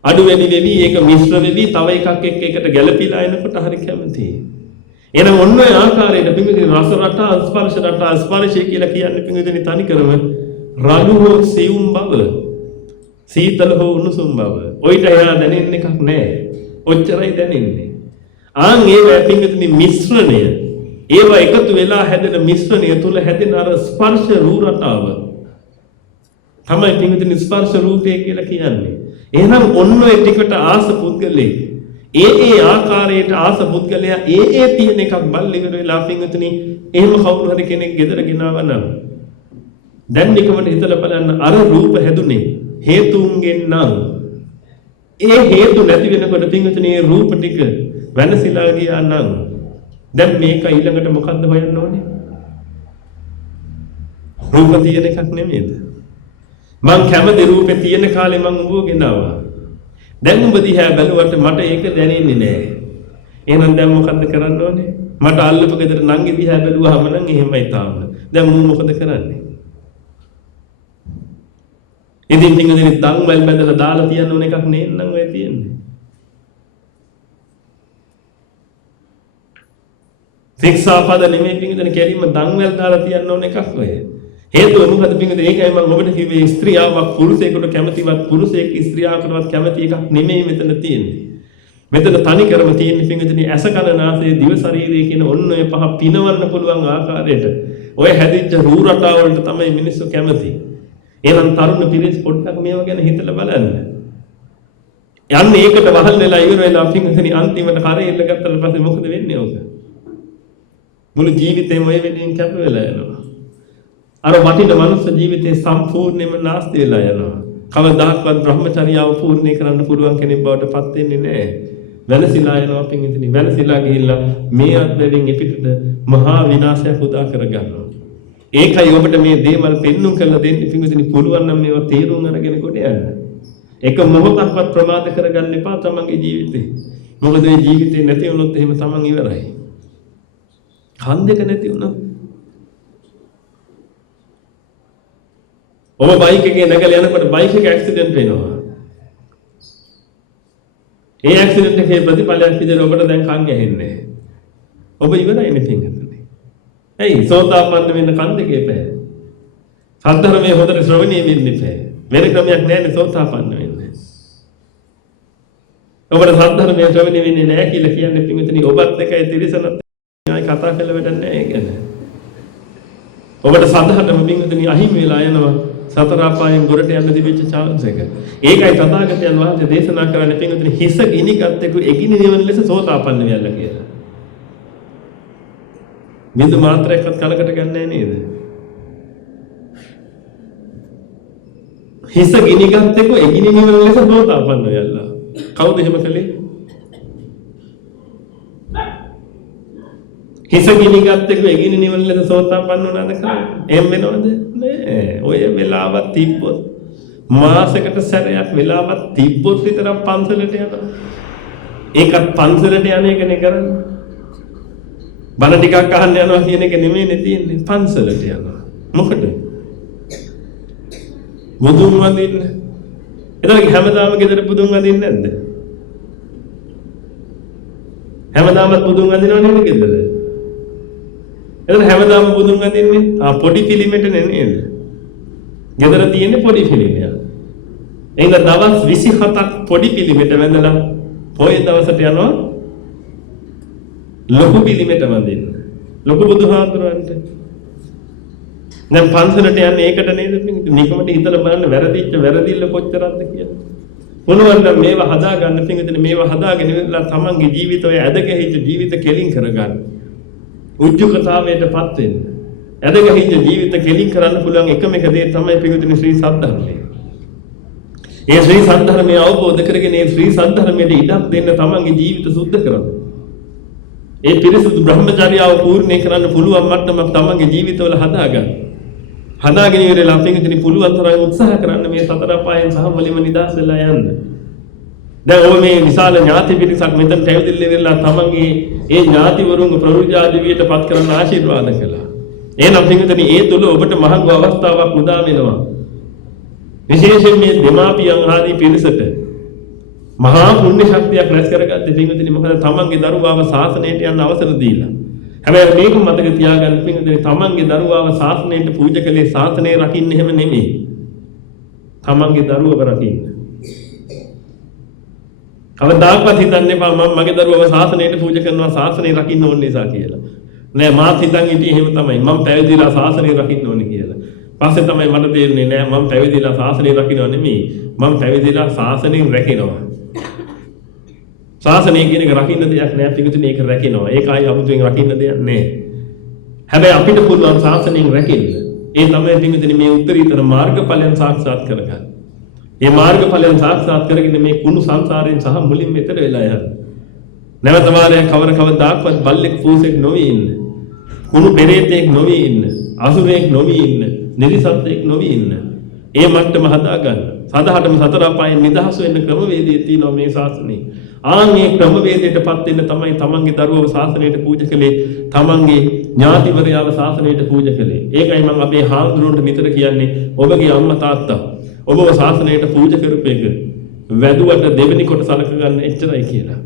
අඩු වැඩි වෙවි ඒක මිශ්‍ර වෙවි තව එකක් එක්ක එකට ගැළපීලා එනකොට හරි කැමතියි. එහෙනම් ඔන්න ඔය ආකාරයට පිටින් රස රටා ස්පර්ශ රටා ස්පර්ශය කියලා කියන්නේ පිටින් තනිකරම රළු හෝ සියුම් බව, සීතල හෝ උණුසුම් බව. ඔයිට එහා දැනෙන්න එකක් නැහැ. ඔච්චරයි දැනෙන්නේ. ආන් ඒ පිටින් මිශ්‍රණය, ඒව එකතු වෙලා හැදෙන මිශ්‍රණය තුල හැදෙන අර ස්පර්ශ රූ රටාව තමයි පිටින් ස්පර්ශ රූපය කියලා කියන්නේ. එහෙනම් ඔන්න ඔය ටිකට ආස පුද්ගලෙක් ඒ ආකාරයට ආස පුද්ගලයා ඒ තියෙන එකක් බල්ල ඉවර වෙලා පිටින් එහෙම කවුරු හරි කෙනෙක් ගෙදර ගෙනාවා නම් දැන් නිකමට හිතලා බලන්න අර රූප හැදුනේ හේතුන්ගෙන් නම් ඒ හේතු නැති වෙනකොට පිටින් ඒ රූප ටික වෙනසිලා ගියා නම් දැන් මේක ඊළඟට මොකද්ද හොයන්න ඕනේ? රූප තියෙන එකක් නෙමෙයිද? මං කැමති රූපේ තියෙන කාලේ මං උඹව ගෙනාවා. දැන් උඹ දිහා බැලුවට මට ඒක දැනෙන්නේ නැහැ. එහෙනම් දැන් මොකද්ද කරන්න ඕනේ? මට අල්ලපු ගෙදර නංගි දිහා බැලුවාම නම් එහෙමයි තාම. දැන් මම මොකද කරන්නේ? ඉතින් දන් වල බඳලා දාලා තියන්න ඕන එකක් නේන්නම් ඔය තියෙන්නේ. ශික්ෂාපද නෙමෙයි පිටින් කෙලින්ම දන් වල දාලා තියන්න ඕන එකක් ඔය. හේතුව මොකද පිටින් ඒකයි මම ඔබට කිව්වේ ස්ත්‍රියාවක් පුරුෂයෙකුට කැමතිවත් පුරුෂයෙක් ස්ත්‍රියාවකටවත් කැමති එකක් නෙමෙයි මෙතන තියෙන්නේ. මෙතන තනි කරම තියෙන්නේ පිටින් ඇස කන නාසය දිව ශරීරය කියන ඔන්න ඔය පහ පිනවන්න පුළුවන් ආකාරයට ඔය හැදිච්ච රූ රටාව වලට තමයි මිනිස්සු කැමති. එහෙනම් තරුණ පිරිස් පොඩ්ඩක් මේව ගැන හිතලා බලන්න. යන්නේ ඒකට වහල් වෙලා ඉවර වෙලා පිටින් අන්තිමට කරේ ඉල්ල ගත්තට පස්සේ මොකද වෙන්නේ ඔක? මුළු ජීවිතේම ඔය වෙලින් කැප වෙලා යනවා. අර වටින මනුස්ස ජීවිතේ සම්පූර්ණයෙන්ම නාස්ති වෙලා යනවා. කවදාකවත් බ්‍රහ්මචර්යාව පූර්ණේ කරන්න පුළුවන් කෙනෙක් බවට පත් වෙන්නේ නැහැ. වෙනසිලා යනවා පිටින් වෙනසිලා ගිහිල්ලා මේ අත්දැකීම් පිටට මහා විනාශයක් උදා කර ගන්නවා. ඒකයි ඔබට මේ දේවල් පෙන්눔 කරලා දෙන්න පිටින් පුළුවන් නම් මේවා තේරුම් අරගෙන කොට යන්න. එක මොහොතක්වත් ප්‍රමාද කරගන්න එපා තමන්ගේ ජීවිතේ. මොකද මේ ජීවිතේ නැති වුණොත් එහෙම තමන් ඉවරයි. කන් දෙක නැති වුණා ඔබ බයික් එකේ නැගලා යනකොට බයික් එක ඇක්සිඩන්ට් වෙනවා. ඒ ඇක්සිඩන්ට් එකේ ප්‍රතිඵලයක් විදිහට ඔබට දැන් කන් ඇහෙන්නේ. ඔබ ඉවරයිනේ පින්වතුනි. ඇයි සෝතාපන්න වෙන්න කන් දෙකේ බෑ. සද්ධර්මයේ හොඳට ශ්‍රවණය වෙන්න බෑ. වෙන ක්‍රමයක් නැහැ සෝතාපන්න වෙන්න. ඔබට සද්ධර්මයේ ශ්‍රවණය වෙන්නේ නැහැ කියලා කියන්නේ පින්වතුනි ඔබත් එකයි තිරසනත් එකයි කතා කළ වැඩක් නැහැ ඒක නෑ. ඔබට සද්ධර්ම පින්වතුනි අහිමි වෙලා යනවා සතර අපායෙන් ගොඩට යන්න තිබිච්ච chance එක. ඒකයි තථාගතයන් වහන්සේ දේශනා කරන්නේ පින්වතුනි හිස ගිනිගත් එක එගිනි නිවන ලෙස සෝතාපන්න වෙයලා කියලා. බින්දු මාත්‍රයක්වත් කලකට ගන්නෑ නේද? හිස ගිනිගත් එක එගිනි නිවන ලෙස සෝතාපන්න වෙයලා. කවුද එහෙම කළේ? හිස ගිනිගත් එක එගිනි නිවන ලෙස සෝතාපන්න වුණාද කියලා? එහෙම වෙනවද? නෑ. ඔය වෙලාවක් තිබ්බොත් මාසයකට සැරයක් වෙලාවක් තිබ්බොත් විතරක් පන්සලට යනවා. ඒකත් පන්සලට යන එකනේ කරන්නේ. බණ ටිකක් අහන්න යනවා කියන එක නෙමෙයිනේ තියෙන්නේ. පන්සලට යනවා. මොකද? බුදුන් වඳින්න. එතන හැමදාම ගෙදර බුදුන් වඳින්නේ නැද්ද? හැමදාම බුදුන් වඳිනව නේද ගෙදර? එතන හැමදාම බුදුන් වඳින්නේ පොඩි පිළිමෙට නේද? ගෙදර තියෙන්නේ පොඩි පිළිමයක්. එහෙනම් දවස් 27ක් පොඩි පිළිමෙට වැඳලා පොයේ දවසට යනවා ලොකු පිළිමෙට වඳින්න. ලොකු බුදුහාමුදුරන්ට. දැන් පන්සලට යන්නේ ඒකට නේද? නිකමට හිතලා බලන්න වැරදිච්ච වැරදිල්ල කොච්චරක්ද කියලා. මොනවද මේවා හදාගන්න පිටින් මේවා හදාගෙන ඉවරලා තමන්ගේ ජීවිතය ඇදගෙහිච්ච ජීවිත කෙලින් කරගන්න. උජ්ජකතාවයටපත් වෙන්න. ඇදගෙහිච්ච ජීවිත කෙලින් කරන්න පුළුවන් එකම එක දේ තමයි පිටින් ශ්‍රී සද්ධර්මය. ඒ ශ්‍රී සද්ධර්මය අවබෝධ කරගෙන ඒ ශ්‍රී සද්ධර්මයට ඉඩක් දෙන්න තමන්ගේ ජීවිත සුද්ධ කරගන්න. ඒ පිරිසුදු බ්‍රහ්මචර්යාව පූර්ණේ කරන්න පුළුවන් මට්ටමක් තමන්ගේ ජීවිතවල හදාගන්න. හදාගෙන ඉවරලා පිටින් පුළුවන් තරම් උත්සාහ කරන්න මේ සතර අපායන් සහ මුලින්ම නිදහස් වෙලා යන්න. දැන් ඔබ මේ විශාල ඥාති පිරිසක් මෙතනට ඇවිදින්න ඉවරලා තමන්ගේ ඒ ඥාතිවරුන්ගේ ප්‍රවෘජාදිවියට පත් කරන ආශිර්වාද කළා. එහෙනම් පිටින් ඒ තුල ඔබට මහඟු අවස්ථාවක් උදා වෙනවා. විශේෂයෙන් මේ දෙමාපියන් ආදී පිරිසට මහා පුණ්‍ය ශක්තියක් රැස් කරගත්තේ පිටින් මොකද තමන්ගේ දරුවාව ශාසනයට යන්න අවසර දීලා. හැබැයි මේක මතක තියාගන්න පිටින් තමන්ගේ දරුවාව ශාසනයට පූජා කළේ ශාසනය රකින්න එහෙම නෙමෙයි. තමන්ගේ දරුවව රකින්න. කවදාකවත් හිතන්න එපා මම මගේ දරුවව ශාසනයට පූජා කරනවා ශාසනය රකින්න ඕන නිසා කියලා. නෑ මාත් හිතන් හිටියේ එහෙම තමයි. මම පැවිදිලා ශාසනය රකින්න ඕනේ කියලා. පස්සේ තමයි මට තේරෙන්නේ නෑ මම පැවිදිලා ශාසනය රකින්නව නෙමෙයි. මම පැවිදිලා ශාසනයෙන් රැකිනවා. ශාසනය කියන එක රකින්න දෙයක් නෑ පිටුතුනේ ඒක රැකිනවා. ඒක ආයි අමුතුවෙන් රකින්න දෙයක් නෑ. හැබැයි අපිට පුළුවන් ශාසනයෙන් රැකෙන්න. ඒ තමයි පිටුතුනේ මේ උත්තරීතර මාර්ගඵලයන් සාක්ෂාත් කරගන්න. මේ මාර්ගඵලයන් සාක්ෂාත් කරගෙන මේ කුණු සංසාරයෙන් සහ මුලින්ම ඈතර වෙලා යන්න. නැවත වාරයක් කවදාකවත් බල්ලෙක් පූසෙක් නොවි ඉන්න. කුණු පෙරේතෙක් නොවි ඉන්න. අසුරෙක් නොවි ඉන්න. නිරිසත්ෙක් නොවි ඉන්න. ඒ මට්ටම හදාගන්න. සදාහටම සතර අපායන් නිදහස් වෙන්න ක්‍රමවේදය තියෙනවා මේ ශාසනයේ. ආන්ගේ ක්‍රමවේදයටපත් වෙන්න තමයි තමන්ගේ දරුවව ශාසනයට පූජා කළේ. තමන්ගේ ඥාතිවරයාව ශාසනයට පූජා කළේ. ඒකයි මම අපේ හාමුදුරුවන්ට නිතර කියන්නේ ඔබගේ අම්මා තාත්තා ඔබව ශාසනයට පූජා කරපු එක වැදුවට දෙවෙනි කොට සලක ගන්න එච්චරයි කියලා.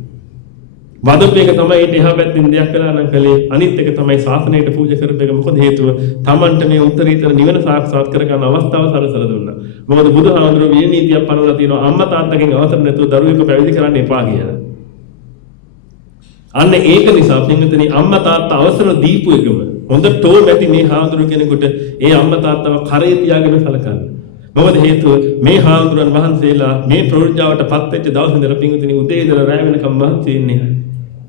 වදපේක තමයි ඊට එහා පැත්තෙන් දෙයක් කළා නම් කලේ අනිත් එක තමයි ශාසනයට පූජා කරපු එක. මොකද හේතුව තමන්ට මේ උත්තරීතර නිවන සාක්ෂාත් කරගන්න අවස්ථාව සලසලා දුන්නා. මොකද බුදුහාමුදුරුවෝ විනය නීතියක් පනවලා තියෙනවා අම්මා තාත්තගෙන් අවසර නැතුව දරුවෙකු පැවිදි කරන්න එපා කියලා. අන්න ඒක නිසා පින්විතනි අම්මා තාත්තා අවසර දීපු එකම හොඳටම ඇති මේ හාමුදුරුවෝ කෙනෙකුට ඒ අම්මා තාත්තව කරේ තියාගෙන සලකන්න. මොකද හේතුව මේ හාමුදුරන් වහන්සේලා මේ ප්‍රවෘජාවටපත් වෙච්ච දවස් ඉඳලා පින්විතනි උදේ ඉඳලා රැ වෙනකම් මහන්සි වෙන්නේ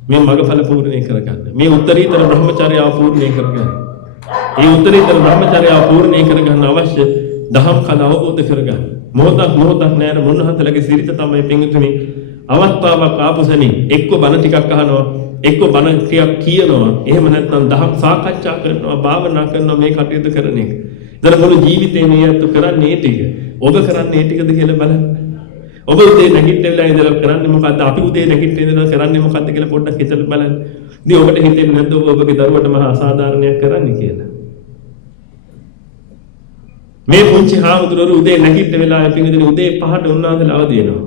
මේ මගඵල පූර්ණේ කරගන්න. මේ උත්තරීතර බ්‍රහ්මචර්යාව පූර්ණේ කරගන්න. මේ උත්තරීතර බ්‍රහ්මචර්යාව පූර්ණේ කරගන්න අවශ්‍ය දහම් කල අවබෝධ කරගන්න. මොහොතක් නෑර මොනහතලගේ සිරිත තමයි පින්විතනි අවස්ථාවක් ආපුසනින් එක්ක බණ ටිකක් අහනවා එක්ක බණ ටිකක් කියනවා. එහෙම නැත්නම් දහම් සාකච්ඡා කරනවා භාවනා කරනවා මේ කටයුතු කරන එක. දර මුළු ජීවිතේ මේ අත කරන්නේ ටික. ඔබ කරන්නේ ටිකද කියලා බලන්න. ඔබ උදේ නැගිටලා ඉඳලා කරන්නේ මොකද්ද? අපි උදේ නැගිටලා ඉඳලා කරන්නේ මොකද්ද කියලා පොඩ්ඩක් හිතලා බලන්න. ඉතින් ඔබට හිතෙන්නේ නැද්ද ඔබගේ දරුවට මහා අසාධාරණයක් කරන්නේ කියලා? මේ පුංචි හාමුදුරුවෝ උදේ නැගිට වෙලාවෙ පින්විතනි උදේ 5ට උන්වහන්සේලා අවදි වෙනවා.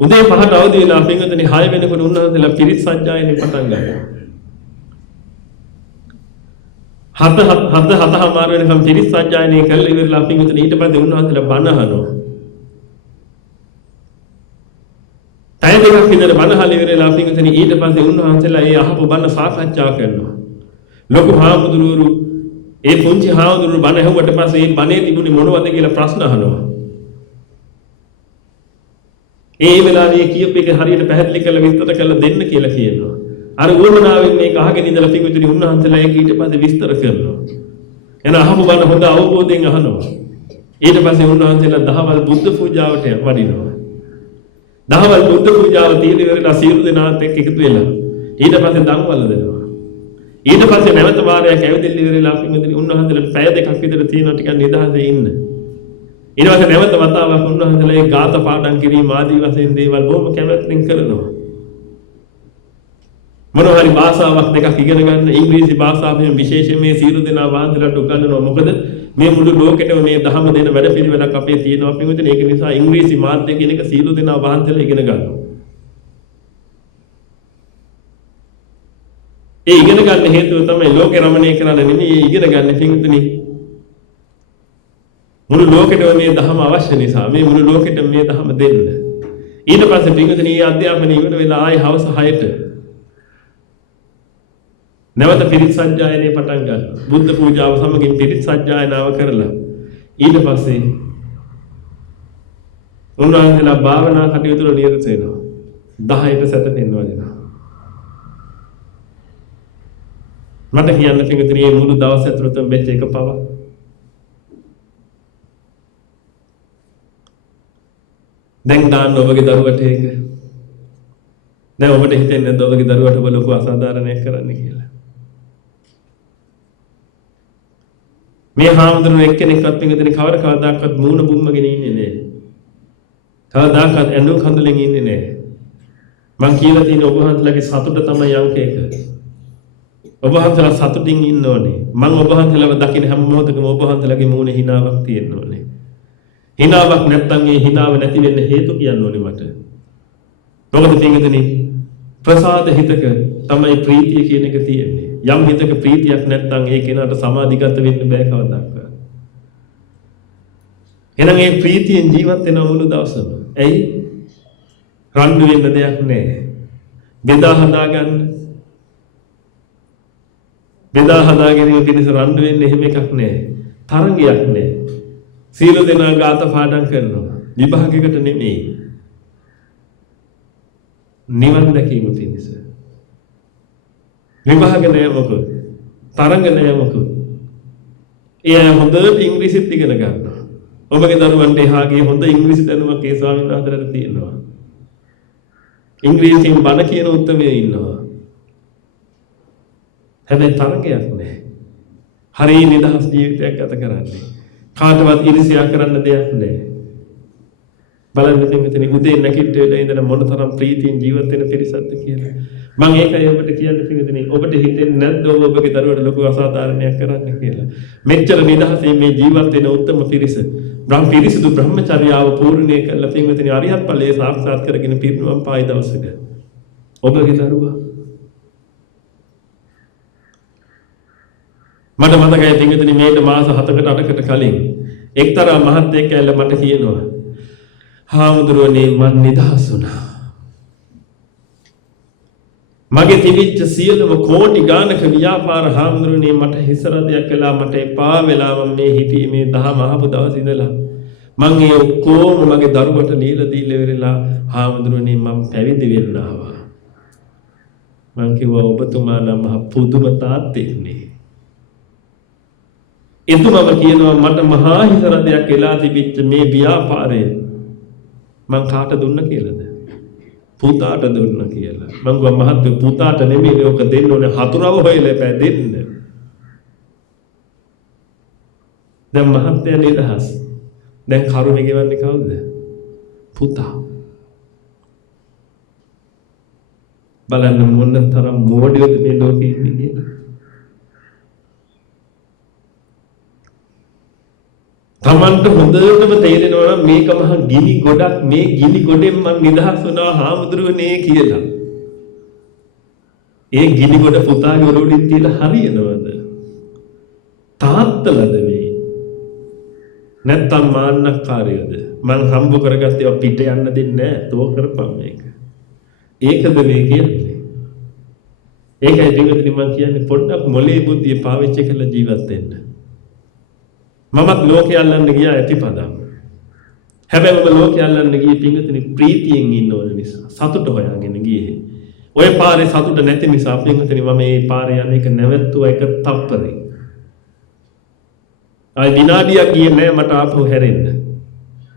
උදේ 5ට අවදි වෙලා පින්විතනි 6 වෙනකොට උන්වහන්සේලා පිරිත් සජ්ජායනය පටන් ගන්නවා. 7:00 වෙනකම් පිරිත් සජ්ජායනය කරලා ඉවරලා පින්විතනි ඊට පස්සේ උන්වහන්සේලා බණ අහනවා. පැය දෙකක් විතර බණ අහලා ඉවරලා පින්විතනි ඊට පස්සේ උන්වහන්සේලා ඒ අහපු බණ සාකච්ඡා කරනවා. ලොකු හාමුදුරුවෝ ඒ පුංචි හාමුදුරුවෝ බණ ඇහුවට පස්සේ මේ බණේ තිබුණේ මොනවද කියලා ප්‍රශ්න අහනවා. ඒ වෙලාවේ කියපු එක හරියට පැහැදිලි කරලා විස්තර කරලා දෙන්න කියලා කියනවා. අර උවමනාවෙන් මේක අහගෙන ඉඳලා පිටුතුනි උන්වහන්සේලා ඒක ඊට පස්සේ විස්තර කරනවා. එන අහපු බණ හොඳ අවබෝධයෙන් අහනවා. ඊට පස්සේ උන්වහන්සේලා දහවල් බුද්ධ පූජාවට වඩිනවා. දහවල් බුද්ධ පූජාව තියෙන ඉවරලා සියලු දෙනාත් එක්ක එකතු වෙලා ඊට පස්සේ ධම්වල දෙනවා. ඊට පස්සේ නැවත වාරයක් ඇවිදින්න ඉවරලා පිටුතුනි උන්වහන්සේලා පැය දෙකක් විතර තියෙනවා ටිකක් නිදහසේ ඉන්න. ඊට පස්සේ නැවත වතාවක් උන්වහන්සේලා ඒ ගාථා පාඩම් කිරීම ආදී වශයෙන් දේවල් බොහොම කැමැත්තෙන් කරනවා. මොනවා හරි භාෂාවක් දෙකක් ඉගෙන ගන්න ඉංග්‍රීසි භාෂාවෙන් විශේෂයෙන් මේ සියලු දෙනා වහන්සේලාට උගන්වනවා. මොකද මේ මුළු ලෝකෙටම මේ ධර්ම දෙන වැඩපිළිවෙලක් අපේ තියෙනවා පිටුතුනි. ඒක නිසා ඉංග්‍රීසි මාධ්‍ය කියන එක සියලු දෙනා වහන්සේලා ඉගෙන ගන්නවා. ඒ ඉගෙන ගන්න හේතුව තමයි ලෝකේ රමණය කරන්න නෙමෙයි ඉගෙන ගන්න පිටුතුනි. මුළු ලෝකෙටම මේ ධර්ම අවශ්‍ය නිසා මේ මුළු ලෝකෙටම මේ ධර්ම දෙන්න. ඊට පස්සේ පිටුතුනි මේ අධ්‍යාපනය ඉවර වෙලා ආයේ හවස 6ට නැවත පිරිත් සජ්ජායනය පටන් ගන්නවා. බුද්ධ පූජාව සමගින් පිරිත් සජ්ජායනාව කරලා ඊට පස්සේ උන්වහන්සේලා භාවනා කටයුතු වල නිරත වෙනවා. 10ට සැතපෙන්නවා දෙනවා. මට කියන්න පිටුතුනි මේ මුළු දවස් ඇතුළතම වෙච්ච එක පව දැන් දාන්න ඔබගේ දරුවට ඒක. දැන් ඔබට හිතෙන්නේ නැද්ද ඔබගේ දරුවට ඔබ ලොකු අසාධාරණයක් කරන්න කියලා? මේ හාමුදුරුවෝ එක්කෙනෙක්වත් පිටුතුනි කවදාකවත් මූණ බුම්මගෙන ඉන්නේ නැහැ. කවදාකවත් ඇඬු කඳුලෙන් ඉන්නේ නැහැ. මං කියලා තියෙන ඔබ වහන්සේලාගේ සතුට තමයි යම් කේක. ඔබ වහන්සේලා සතුටින් ඉන්න ඕනේ. මං ඔබ වහන්සේලාව දකින හැම මොහොතකම ඔබ වහන්සේලාගේ මූණේ හිනාවක් තියෙන්න ඕනේ. හිනාවක් නැත්තම් ඒ හිනාව නැති වෙන්න හේතු කියන්න ඕනේ මට. මොකද පිටුතුනි ප්‍රසාද හිතක තමයි ප්‍රීතිය කියන එක තියෙන්නේ. යම් හිතක ප්‍රීතියක් නැත්තම් ඒ කෙනාට සමාධිගත වෙන්න බෑ කවදාවත්. එහෙනම් මේ ප්‍රීතියෙන් ජීවත් වෙන මුළු දවසම. ඇයි? රණ්ඩු වෙන්න දෙයක් නැහැ. බෙදා හදා ගන්න. බෙදා හදා ගැනීම පිණිස රණ්ඩු වෙන්න එහෙම එකක් නැහැ. තරංගයක් නැහැ. සීල දෙනා ගාථා පාඩම් කරනවා. විභාගයකට නෙමෙයි. නිවන් දැකීම පිණිස. විභාග නෑ මොකද? තරංග නෑ මොකද? එයා හොඳට ඉංග්‍රීසිත් ඉගෙන ගන්නවා. ඔබගේ දරුවන්ට එහාගේ හොඳ ඉංග්‍රීසි දැනුමක් ඒ ස්වාමීන් වහන්සේලාට තියෙනවා. ඉංග්‍රීසියෙන් බණ කියන උත්තරමයේ ඉන්නවා. හැබැයි තරංගයක් නෑ. හරි නිදහස් ජීවිතයක් ගත කරන්නේ. කාටවත් ඉරිසියා කරන්න දෙයක් නෑ. බලන්න මෙතන උදේ නැගිට වෙලා ඉඳලා මොනතරම් ප්‍රීතියෙන් ජීවත් වෙන පිරිසක්ද කියලා. මම ඒකයි ඔබට කියන්නේ පිටුතුනි. ඔබට හිතෙන්නේ නැද්ද ඔබගේ දරුවට ලොකු අසාධාරණයක් කරන්න කියලා? මෙච්චර නිදහසේ මේ ජීවත් වෙන උත්තම පිරිස පිරිසිදු බ්‍රහ්මචර්යාව පූර්ණේ කරලා පිටුතුනි අරිහත් ඵලයේ සාක්ෂාත් කරගෙන පිරිනුවම් පායි දවසක ඔබගේ දරුවා මට මතකයි පිටුතුනි මේට මාස 7කට 8කට කලින් එක්තරා මහත්තයෙක් ඇවිල්ලා මට කියනවා හාමුදුරුවනේ මන් නිදහස් වුණා. මගේ තිබිච්ච සියලුම කෝටි ගානක ව්‍යාපාර හාමුදුරුවනේ මට හිසරදයක් වෙලා මට එපා වෙලා මම මේ හිටියේ මේ දහම අහපු දවස් ඉඳලා මං ඒ ඔක්කොම මගේ දරුවට දීලා ඉවරලා හාමුදුරුවනේ මම පැවිදි වෙන්න ආවා. මං කිව්වා ඔබතුමා නම් මහ පුදුම තාත්තෙක්නේ. එතුමම කියනවා මට මහා හිසරදයක් වෙලා තිබිච්ච මේ ව්‍යාපාරය මං කාට දුන්න කියලාද? පුතාට දුන්න කියලා. මං ගෝ මහත්තයෝ පුතාට නෙමෙයි ඔක දෙන්න ඕනේ හතුරව හොයලා බෑ දෙන්න. දැන් මහත්තයා නිදහස්. දැන් කරුණේ ගෙවන්නේ කවුද? පුතා. බලන්න මොන තරම් මෝඩයෝද මේ ලෝකේ ඉන්නේ කියලා. තමන්ට හොඳටම තේරෙනවා නම් මේක මහා ගිනි ගොඩක් මේ ගිනි ගොඩෙන් මම නිදහස් වුණා හාමුදුරුවනේ කියලා. ඒ ගිනි ගොඩ පුතාගේ ඔළුවෙන් තියලා හරියනවද? තාත්තලද මේ? නැත්තම් මාන්නකාරයද? මං හම්බ කරගත්තේ ඔය පිට යන්න දෙන්නේ නැහැ. තෝ කරපම් මේක. ඒකද මේ කියන්නේ. ඒකයි දෙවියන් මං කියන්නේ පොඩ්ඩක් මොලේ බුද්ධිය පාවිච්චි කරලා ජීවත් වෙන්න. මමත් ලෝකේ අල්ලන්න ගියා ඇතිපදම්. හැබැයි මම ලෝකේ අල්ලන්න ගියේ පිංගුතුනි ප්‍රීතියෙන් ඉන්න ඕන නිසා. සතුට හොයාගෙන ගියේ. ඔය පාරේ සතුට නැති නිසා පිංගුතුනි මම මේ පාරේ යන එක නැවැත්තුවා එක තප්පරේ. ආයි විනාඩියක් ගියේ නෑ මට ආපහු හැරෙන්න.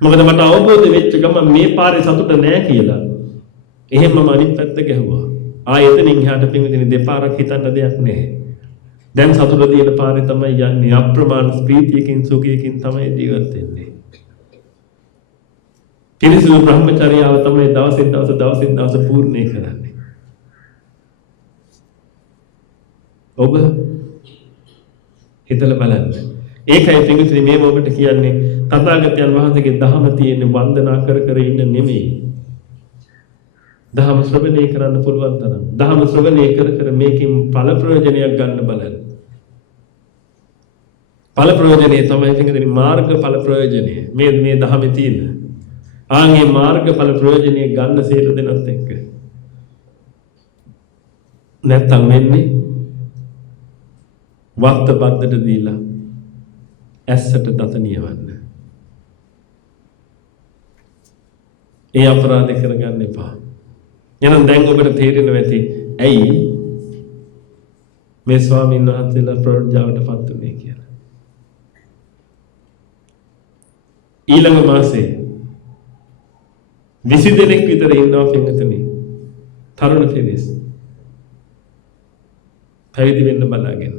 මොකද මට අවබෝධ වෙච්ච ගමන් මේ පාරේ සතුට නෑ කියලා. එහෙම මම අනිත් පැත්ත ගැහුවා. ආයෙ එතනින් එහාට පිංගුතුනි දෙපාරක් හිතන්න දෙයක් නැහැ. දැන් සතුට තියෙන පාරේ තමයි යන්නේ. අප්‍රමාණ ප්‍රීතියකින් සුඛයකින් තමයි ජීවත් වෙන්නේ. පිරිසිදු බ්‍රහ්මචර්යාව තමයි දවසින් දවස පූර්ණේ කරන්නේ. ඔබ හිතලා බලන්න. ඒකයි පිටුතුනි මේ මොකට කියන්නේ තථාගතයන් වහන්සේගේ ධහම තියෙන වන්දනා කර කර ඉන්න නෙමෙයි. ධහම ශ්‍රවණය කරන්න පුළුවන් තරම්. ධහම ශ්‍රවණය කර කර මේකෙන් ඵල ප්‍රයෝජනයක් ගන්න බලන්න. ඵල ප්‍රයෝජනේ තමයි පිටුතුනි මාර්ග ඵල ප්‍රයෝජනේ. මේ ධහමේ තියෙන. ආන්ගේ මාර්ග ඵල ප්‍රයෝජනේ ගන්න සියලු දෙනාත් එක්ක. නැත්තම් වෙන්නේ වත්ත බද්දට දීලා ඇස්සට දත නියවන්න. ඒ අපරාධ කරගන්න එපා. එහෙනම් දැන් ඔබට තේරෙනවා ඇති ඇයි මේ ස්වාමීන් වහන්සේලා ප්‍රෝජාවටපත් උනේ කියලා. ඊළඟ මාසේ 20 දෙනෙක් විතර ඉන්නවා පින්වතුනි. තරුණ පිරිස්. පැවිදි වෙන්න බලාගෙන.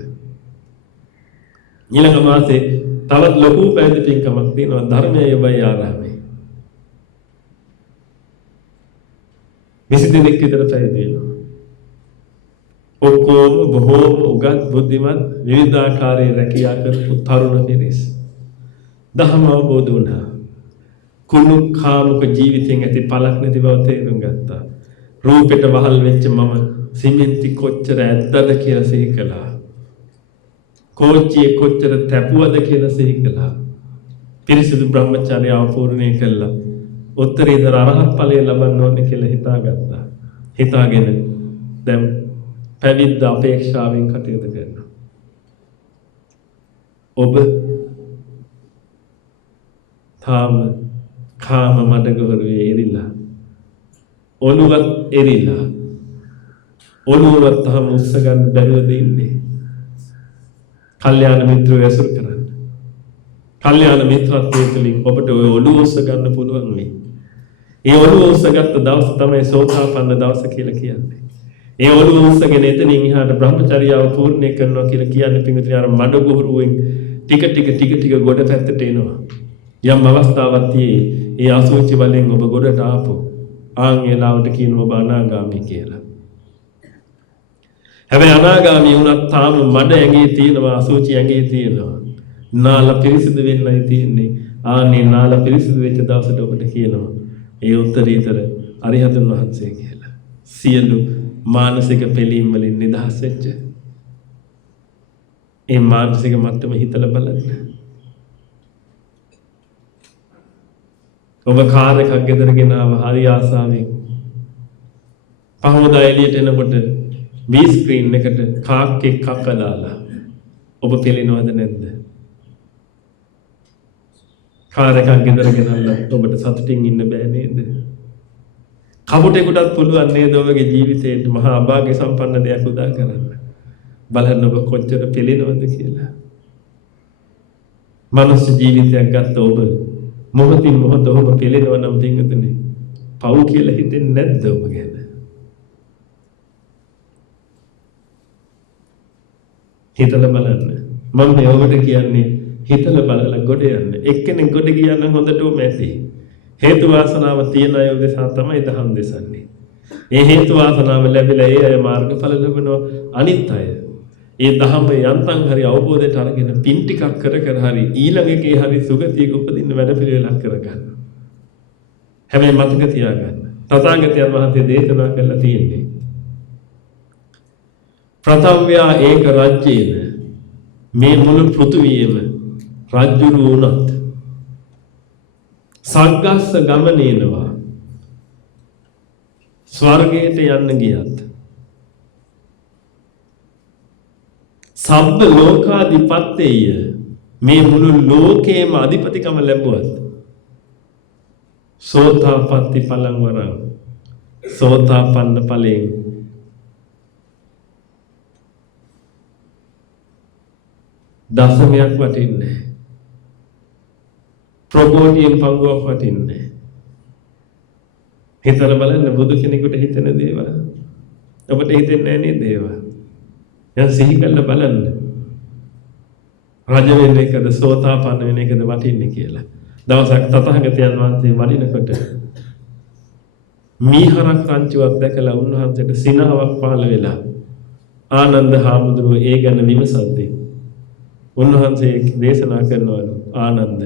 ඊළඟ මාසේ තවත් ලොකු පැවිදි පින්කමක් තියෙනවා ධර්මයේ යවයි ආරාමේ. 20 දෙනෙක් විතර පැවිදි වෙනවා. ඔක්කොම බොහෝම උගත් බුද්ධිමත් විවිධාකාරයේ රැකියා කරපු තරුණ පිරිස්. ධර්ම අවබෝධ වුණා. කුණු කාමුක ජීවිතෙන් ඇති පළක් නැති බව තේරුම් ගත්තා. රූපෙට වහල් වෙච්ච මම සිමෙන්ති කොච්චර ඇද්දද කියලා සිහි කළා. කෝච්චියේ කොච්චර තැපුවද කියලා සිහි කළා. පිරිසිදු බ්‍රහ්මචර්යාව පූර්ණේ කළා. උත්තරීතර අරහත් ඵලය ලබන්න ඕනේ කියලා හිතාගත්තා. හිතාගෙන දැන් පැවිද්ද අපේක්ෂාවෙන් කටයුතු කරනවා. ඔබ තාම කාම මඩගොරුවේ එරිලා ඔළුවත් එරිලා ඔළුවත් තම උස්ස ගන්න බැරුවද ඉන්නේ. කල්යාණ මිත්‍රයෝ ඇසුරු කරන්න. කල්යාණ මිත්‍රත්වයේ තුලින් ඔබට ඔය ඔළුව උස්ස ගන්න පුළුවන් මේ. ඒ ඔළුව උස්ස ගත්ත දවස තමයි සෝතාපන්න දවස කියලා කියන්නේ. ඒ ඔළුව උස්සගෙන එතනින් එහාට බ්‍රහ්මචර්යාව පූර්ණේ කරනවා කියලා කියන්නේ පිටුතුනි අර මඩගොරුවෙන් ටික ටික ගොඩ පැත්තට එනවා. යම් අවස්ථාවක් තියේ ඒ අසුචි වලින් ඔබ ගොඩට ආපු ආන්ගේලාවට කියනවා ඔබ අනාගාමී කියලා. හැබැයි අනාගාමී වුණත් තාම මඩ ඇඟේ තියෙනවා අසුචි ඇඟේ තියෙනවා. නාල පිරිසිදු වෙන්නයි තියෙන්නේ. ආනේ නාල පිරිසිදු වෙච්ච දවසට ඔබට කියනවා ඒ උත්තරීතර අරිහතන් වහන්සේ කියලා. සියලු මානසික පිළීම් වලින් නිදහස් වෙච්ච ඒ මානසික මට්ටම හිතලා බලන්න. ඔබ කාර් එකක් ගෙදරගෙන ආව හරි ආසාවෙන්. පහවදා එළියට එනකොට වී ස්ක්‍රීන් එකට කාක්කෙක් කක්ක දාලා ඔබ පෙළෙනවද නැද්ද? කාර් එකක් ගෙදරගෙන ආලා ඔබට සතුටින් ඉන්න බෑ නේද? කවුටෙකුටත් පුළුවන් නේද ඔබගේ ජීවිතේට මහා අභාග්‍ය සම්පන්න දෙයක් උදා කරන්න. බලන්න ඔබ කොච්චර පෙළෙනවද කියලා. මනුස්ස ජීවිතයක් ගත්ත ඔබ මොහොතින් මොහොත ඔබ පෙළෙනවා නම් පින්වතුනි පව් කියලා හිතෙන්නේ නැද්ද ඔබ ගැන? හිතලා බලන්න. මම මේ ඔබට කියන්නේ හිතලා බලලා ගොඩ යන්න. එක්කෙනෙක් ගොඩ ගියා නම් හොඳටම ඇති. හේතු වාසනාව තියන අය උදෙසා තමයි දහම් දෙසන්නේ. ඒ හේතු වාසනාව ලැබිලා ඒ අය මාර්ගඵල ලැබෙනවා. අනිත් අය ඒ දහම යන්තම් හරි අවබෝධයට අරගෙන පින් ටිකක් කර කර හරි ඊළඟ එකේ හරි සුගතියක උපදින්න වැඩ පිළිවෙලක් කරගන්න. හැබැයි මතක තියාගන්න. තථාගතයන් වහන්සේ දේශනා කළා තියෙන්නේ ප්‍රථම්ව්‍යා ඒක රාජ්‍යේන මේ මුළු පෘථුවියම රජ්ජුරු වුණත් සග්ගස්ස ගමනේනවා ස්වර්ගයට යන්න ගියත් සබ්බ ලෝකාධිපත්තේය මේ මුළු ලෝකේම අධිපතිකම ලැබුවත් සෝතාපට්ටි ඵලං වරං සෝතාපන්න ඵලයෙන් දසමයක් වටින්නේ ප්‍රබෝධියෙන් පංගුවක් වටින්නේ හිතලා බලන්න බුදු කෙනෙකුට හිතෙන දේවල් ඔබට හිතෙන්නේ නැහැ නේද දේවල් දැන් සිහි කරලා බලන්න රජ වෙන්න එකද සෝතාපන්න වෙන එකද වටින්නේ කියලා දවසක් තථාගතයන් වහන්සේ වඩිනකොට මීහරක් රංචුවක් දැකලා උන්වහන්සේට සිනාවක් පහළ වෙලා ආනන්ද හාමුදුරුවෝ ඒ ගැන විමසද්දී උන්වහන්සේ දේශනා කරනවලු ආනන්ද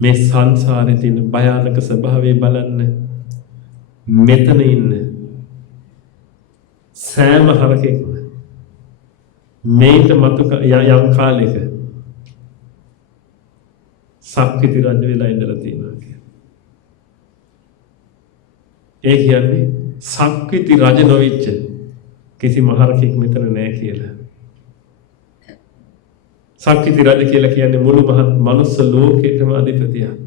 මේ සංසාරේ තියෙන භයානක ස්වභාවය බලන්න මෙතන ඉන්න සෑම හරකෙක්ම මේට මතු යම් කාලයක සක්විති රජ වෙලා ඉඳලා තියෙනවා කියන්නේ. ඒ කියන්නේ සක්විති රජ නොවිච්ච කිසි මහරකෙක් මෙතන නැහැ කියලා. සක්විති රජ කියලා කියන්නේ මුළු මනුස්ස ලෝකෙටම අධිපතියක්.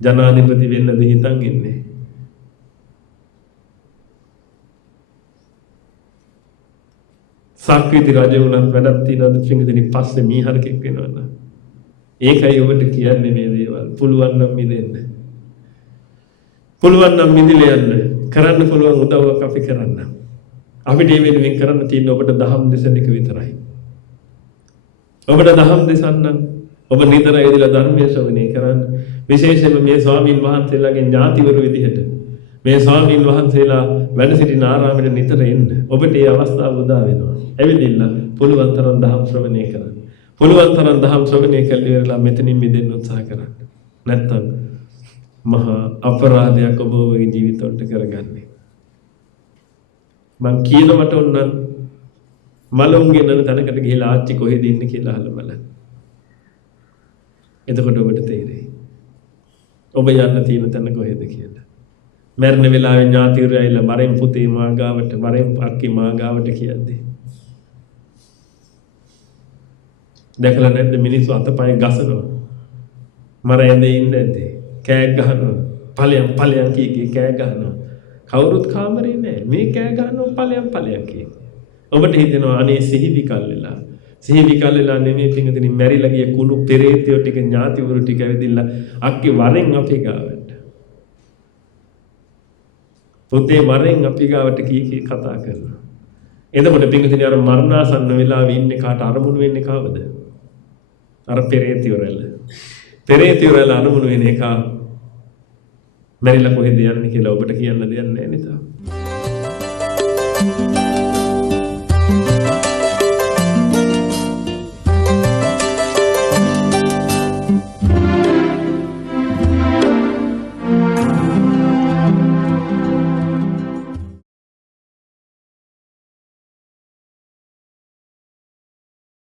ජනාධිපති වෙන්නද හිතන් ඉන්නේ. සක්විති රජ වුණත් වැඩක් තියනද පින්විතනි පස්සේ මීහරකෙක් වෙනවද? ඒකයි ඔබට කියන්නේ මේ දේවල්. පුළුවන් නම් මිදෙන්න. පුළුවන් නම් මිදලා යන්න. කරන්න පුළුවන් උදව්වක් අපි කරන්න. අපිට මේ වෙනුවෙන් කරන්න තියෙන්නේ ඔබට දහම් දෙසන එක විතරයි. ඔබට දහම් දෙසන්න ඔබ නිතර ඇවිදලා ධර්මයේ ශ්‍රවණය කරන්න. විශේෂයෙන්ම මේ ස්වාමීන් වහන්සේලාගේ ඥාතිවරු විදිහට මේ ස්වාමීන් වහන්සේලා වැඩ සිටින ආරාමයට නිතර එන්න. ඔබට මේ අවස්ථාව උදා වෙනවා. ඇවිදින්න පුළුවන් තරම් දහම් ශ්‍රවණය කරන්න. පුළුවන් තරම් දහම් ශ්‍රවණය කළා මෙතනින් මිදෙන්න උත්සාහ කරන්න. නැත්තම් මහා අපරාධයක් ඔබ ඔබේ ජීවිතවලට කරගන්නේ. මං කියන මට උන්නන් මලුන්ගේ නන තැනකට ගිහිලා ආච්චි කොහෙද ඉන්නේ කියලා අහලා බලන්න. එතකොට ඔබට තේරෙයි. ඔබ යන්න තියෙන තැන කොහෙද කියලා. මරණ වෙලාවේ ඥාතිවරු ඇවිල්ලා මරෙන් පුතේ මා ගාවට මරෙන් අක්කි මා ගාවට කියද්දී දැකලා නැද්ද මිනිස්සු අතපය ගසනවා. මර ඇඳේ ඉන්නේ නැද්ද? කෑ ගහනවා. ඵලයන් කී කෑ ගහනවා. කවුරුත් කාමරේ නැහැ. මේ කෑ ගහනවා ඵලයන් කී. ඔබට හිතෙනවා අනේ සිහි විකල්ලලා. සිහි විකල්ලලා නෙමෙයි පින්වතුනි මැරිලා ගිය කුණු පෙරේතයෝ ටික ඥාතිවරු ටික ඇවිදilla අක්කි වරෙන් අපි ගාවට. පුතේ වරෙන් අපි ගාවට කී කතා කරනවා. එතකොට පින්වතුනි අර මරණාසන්න වෙලාවේ ඉන්නේ කාට අරමුණු වෙන්නේ කාවද? අර පෙරේතයෝරල. පෙරේතයෝරල අරමුණු වෙන එක මැරිලා කොහෙද යන්නේ කියලා ඔබට කියන්න දෙයක් නැහැ නේද?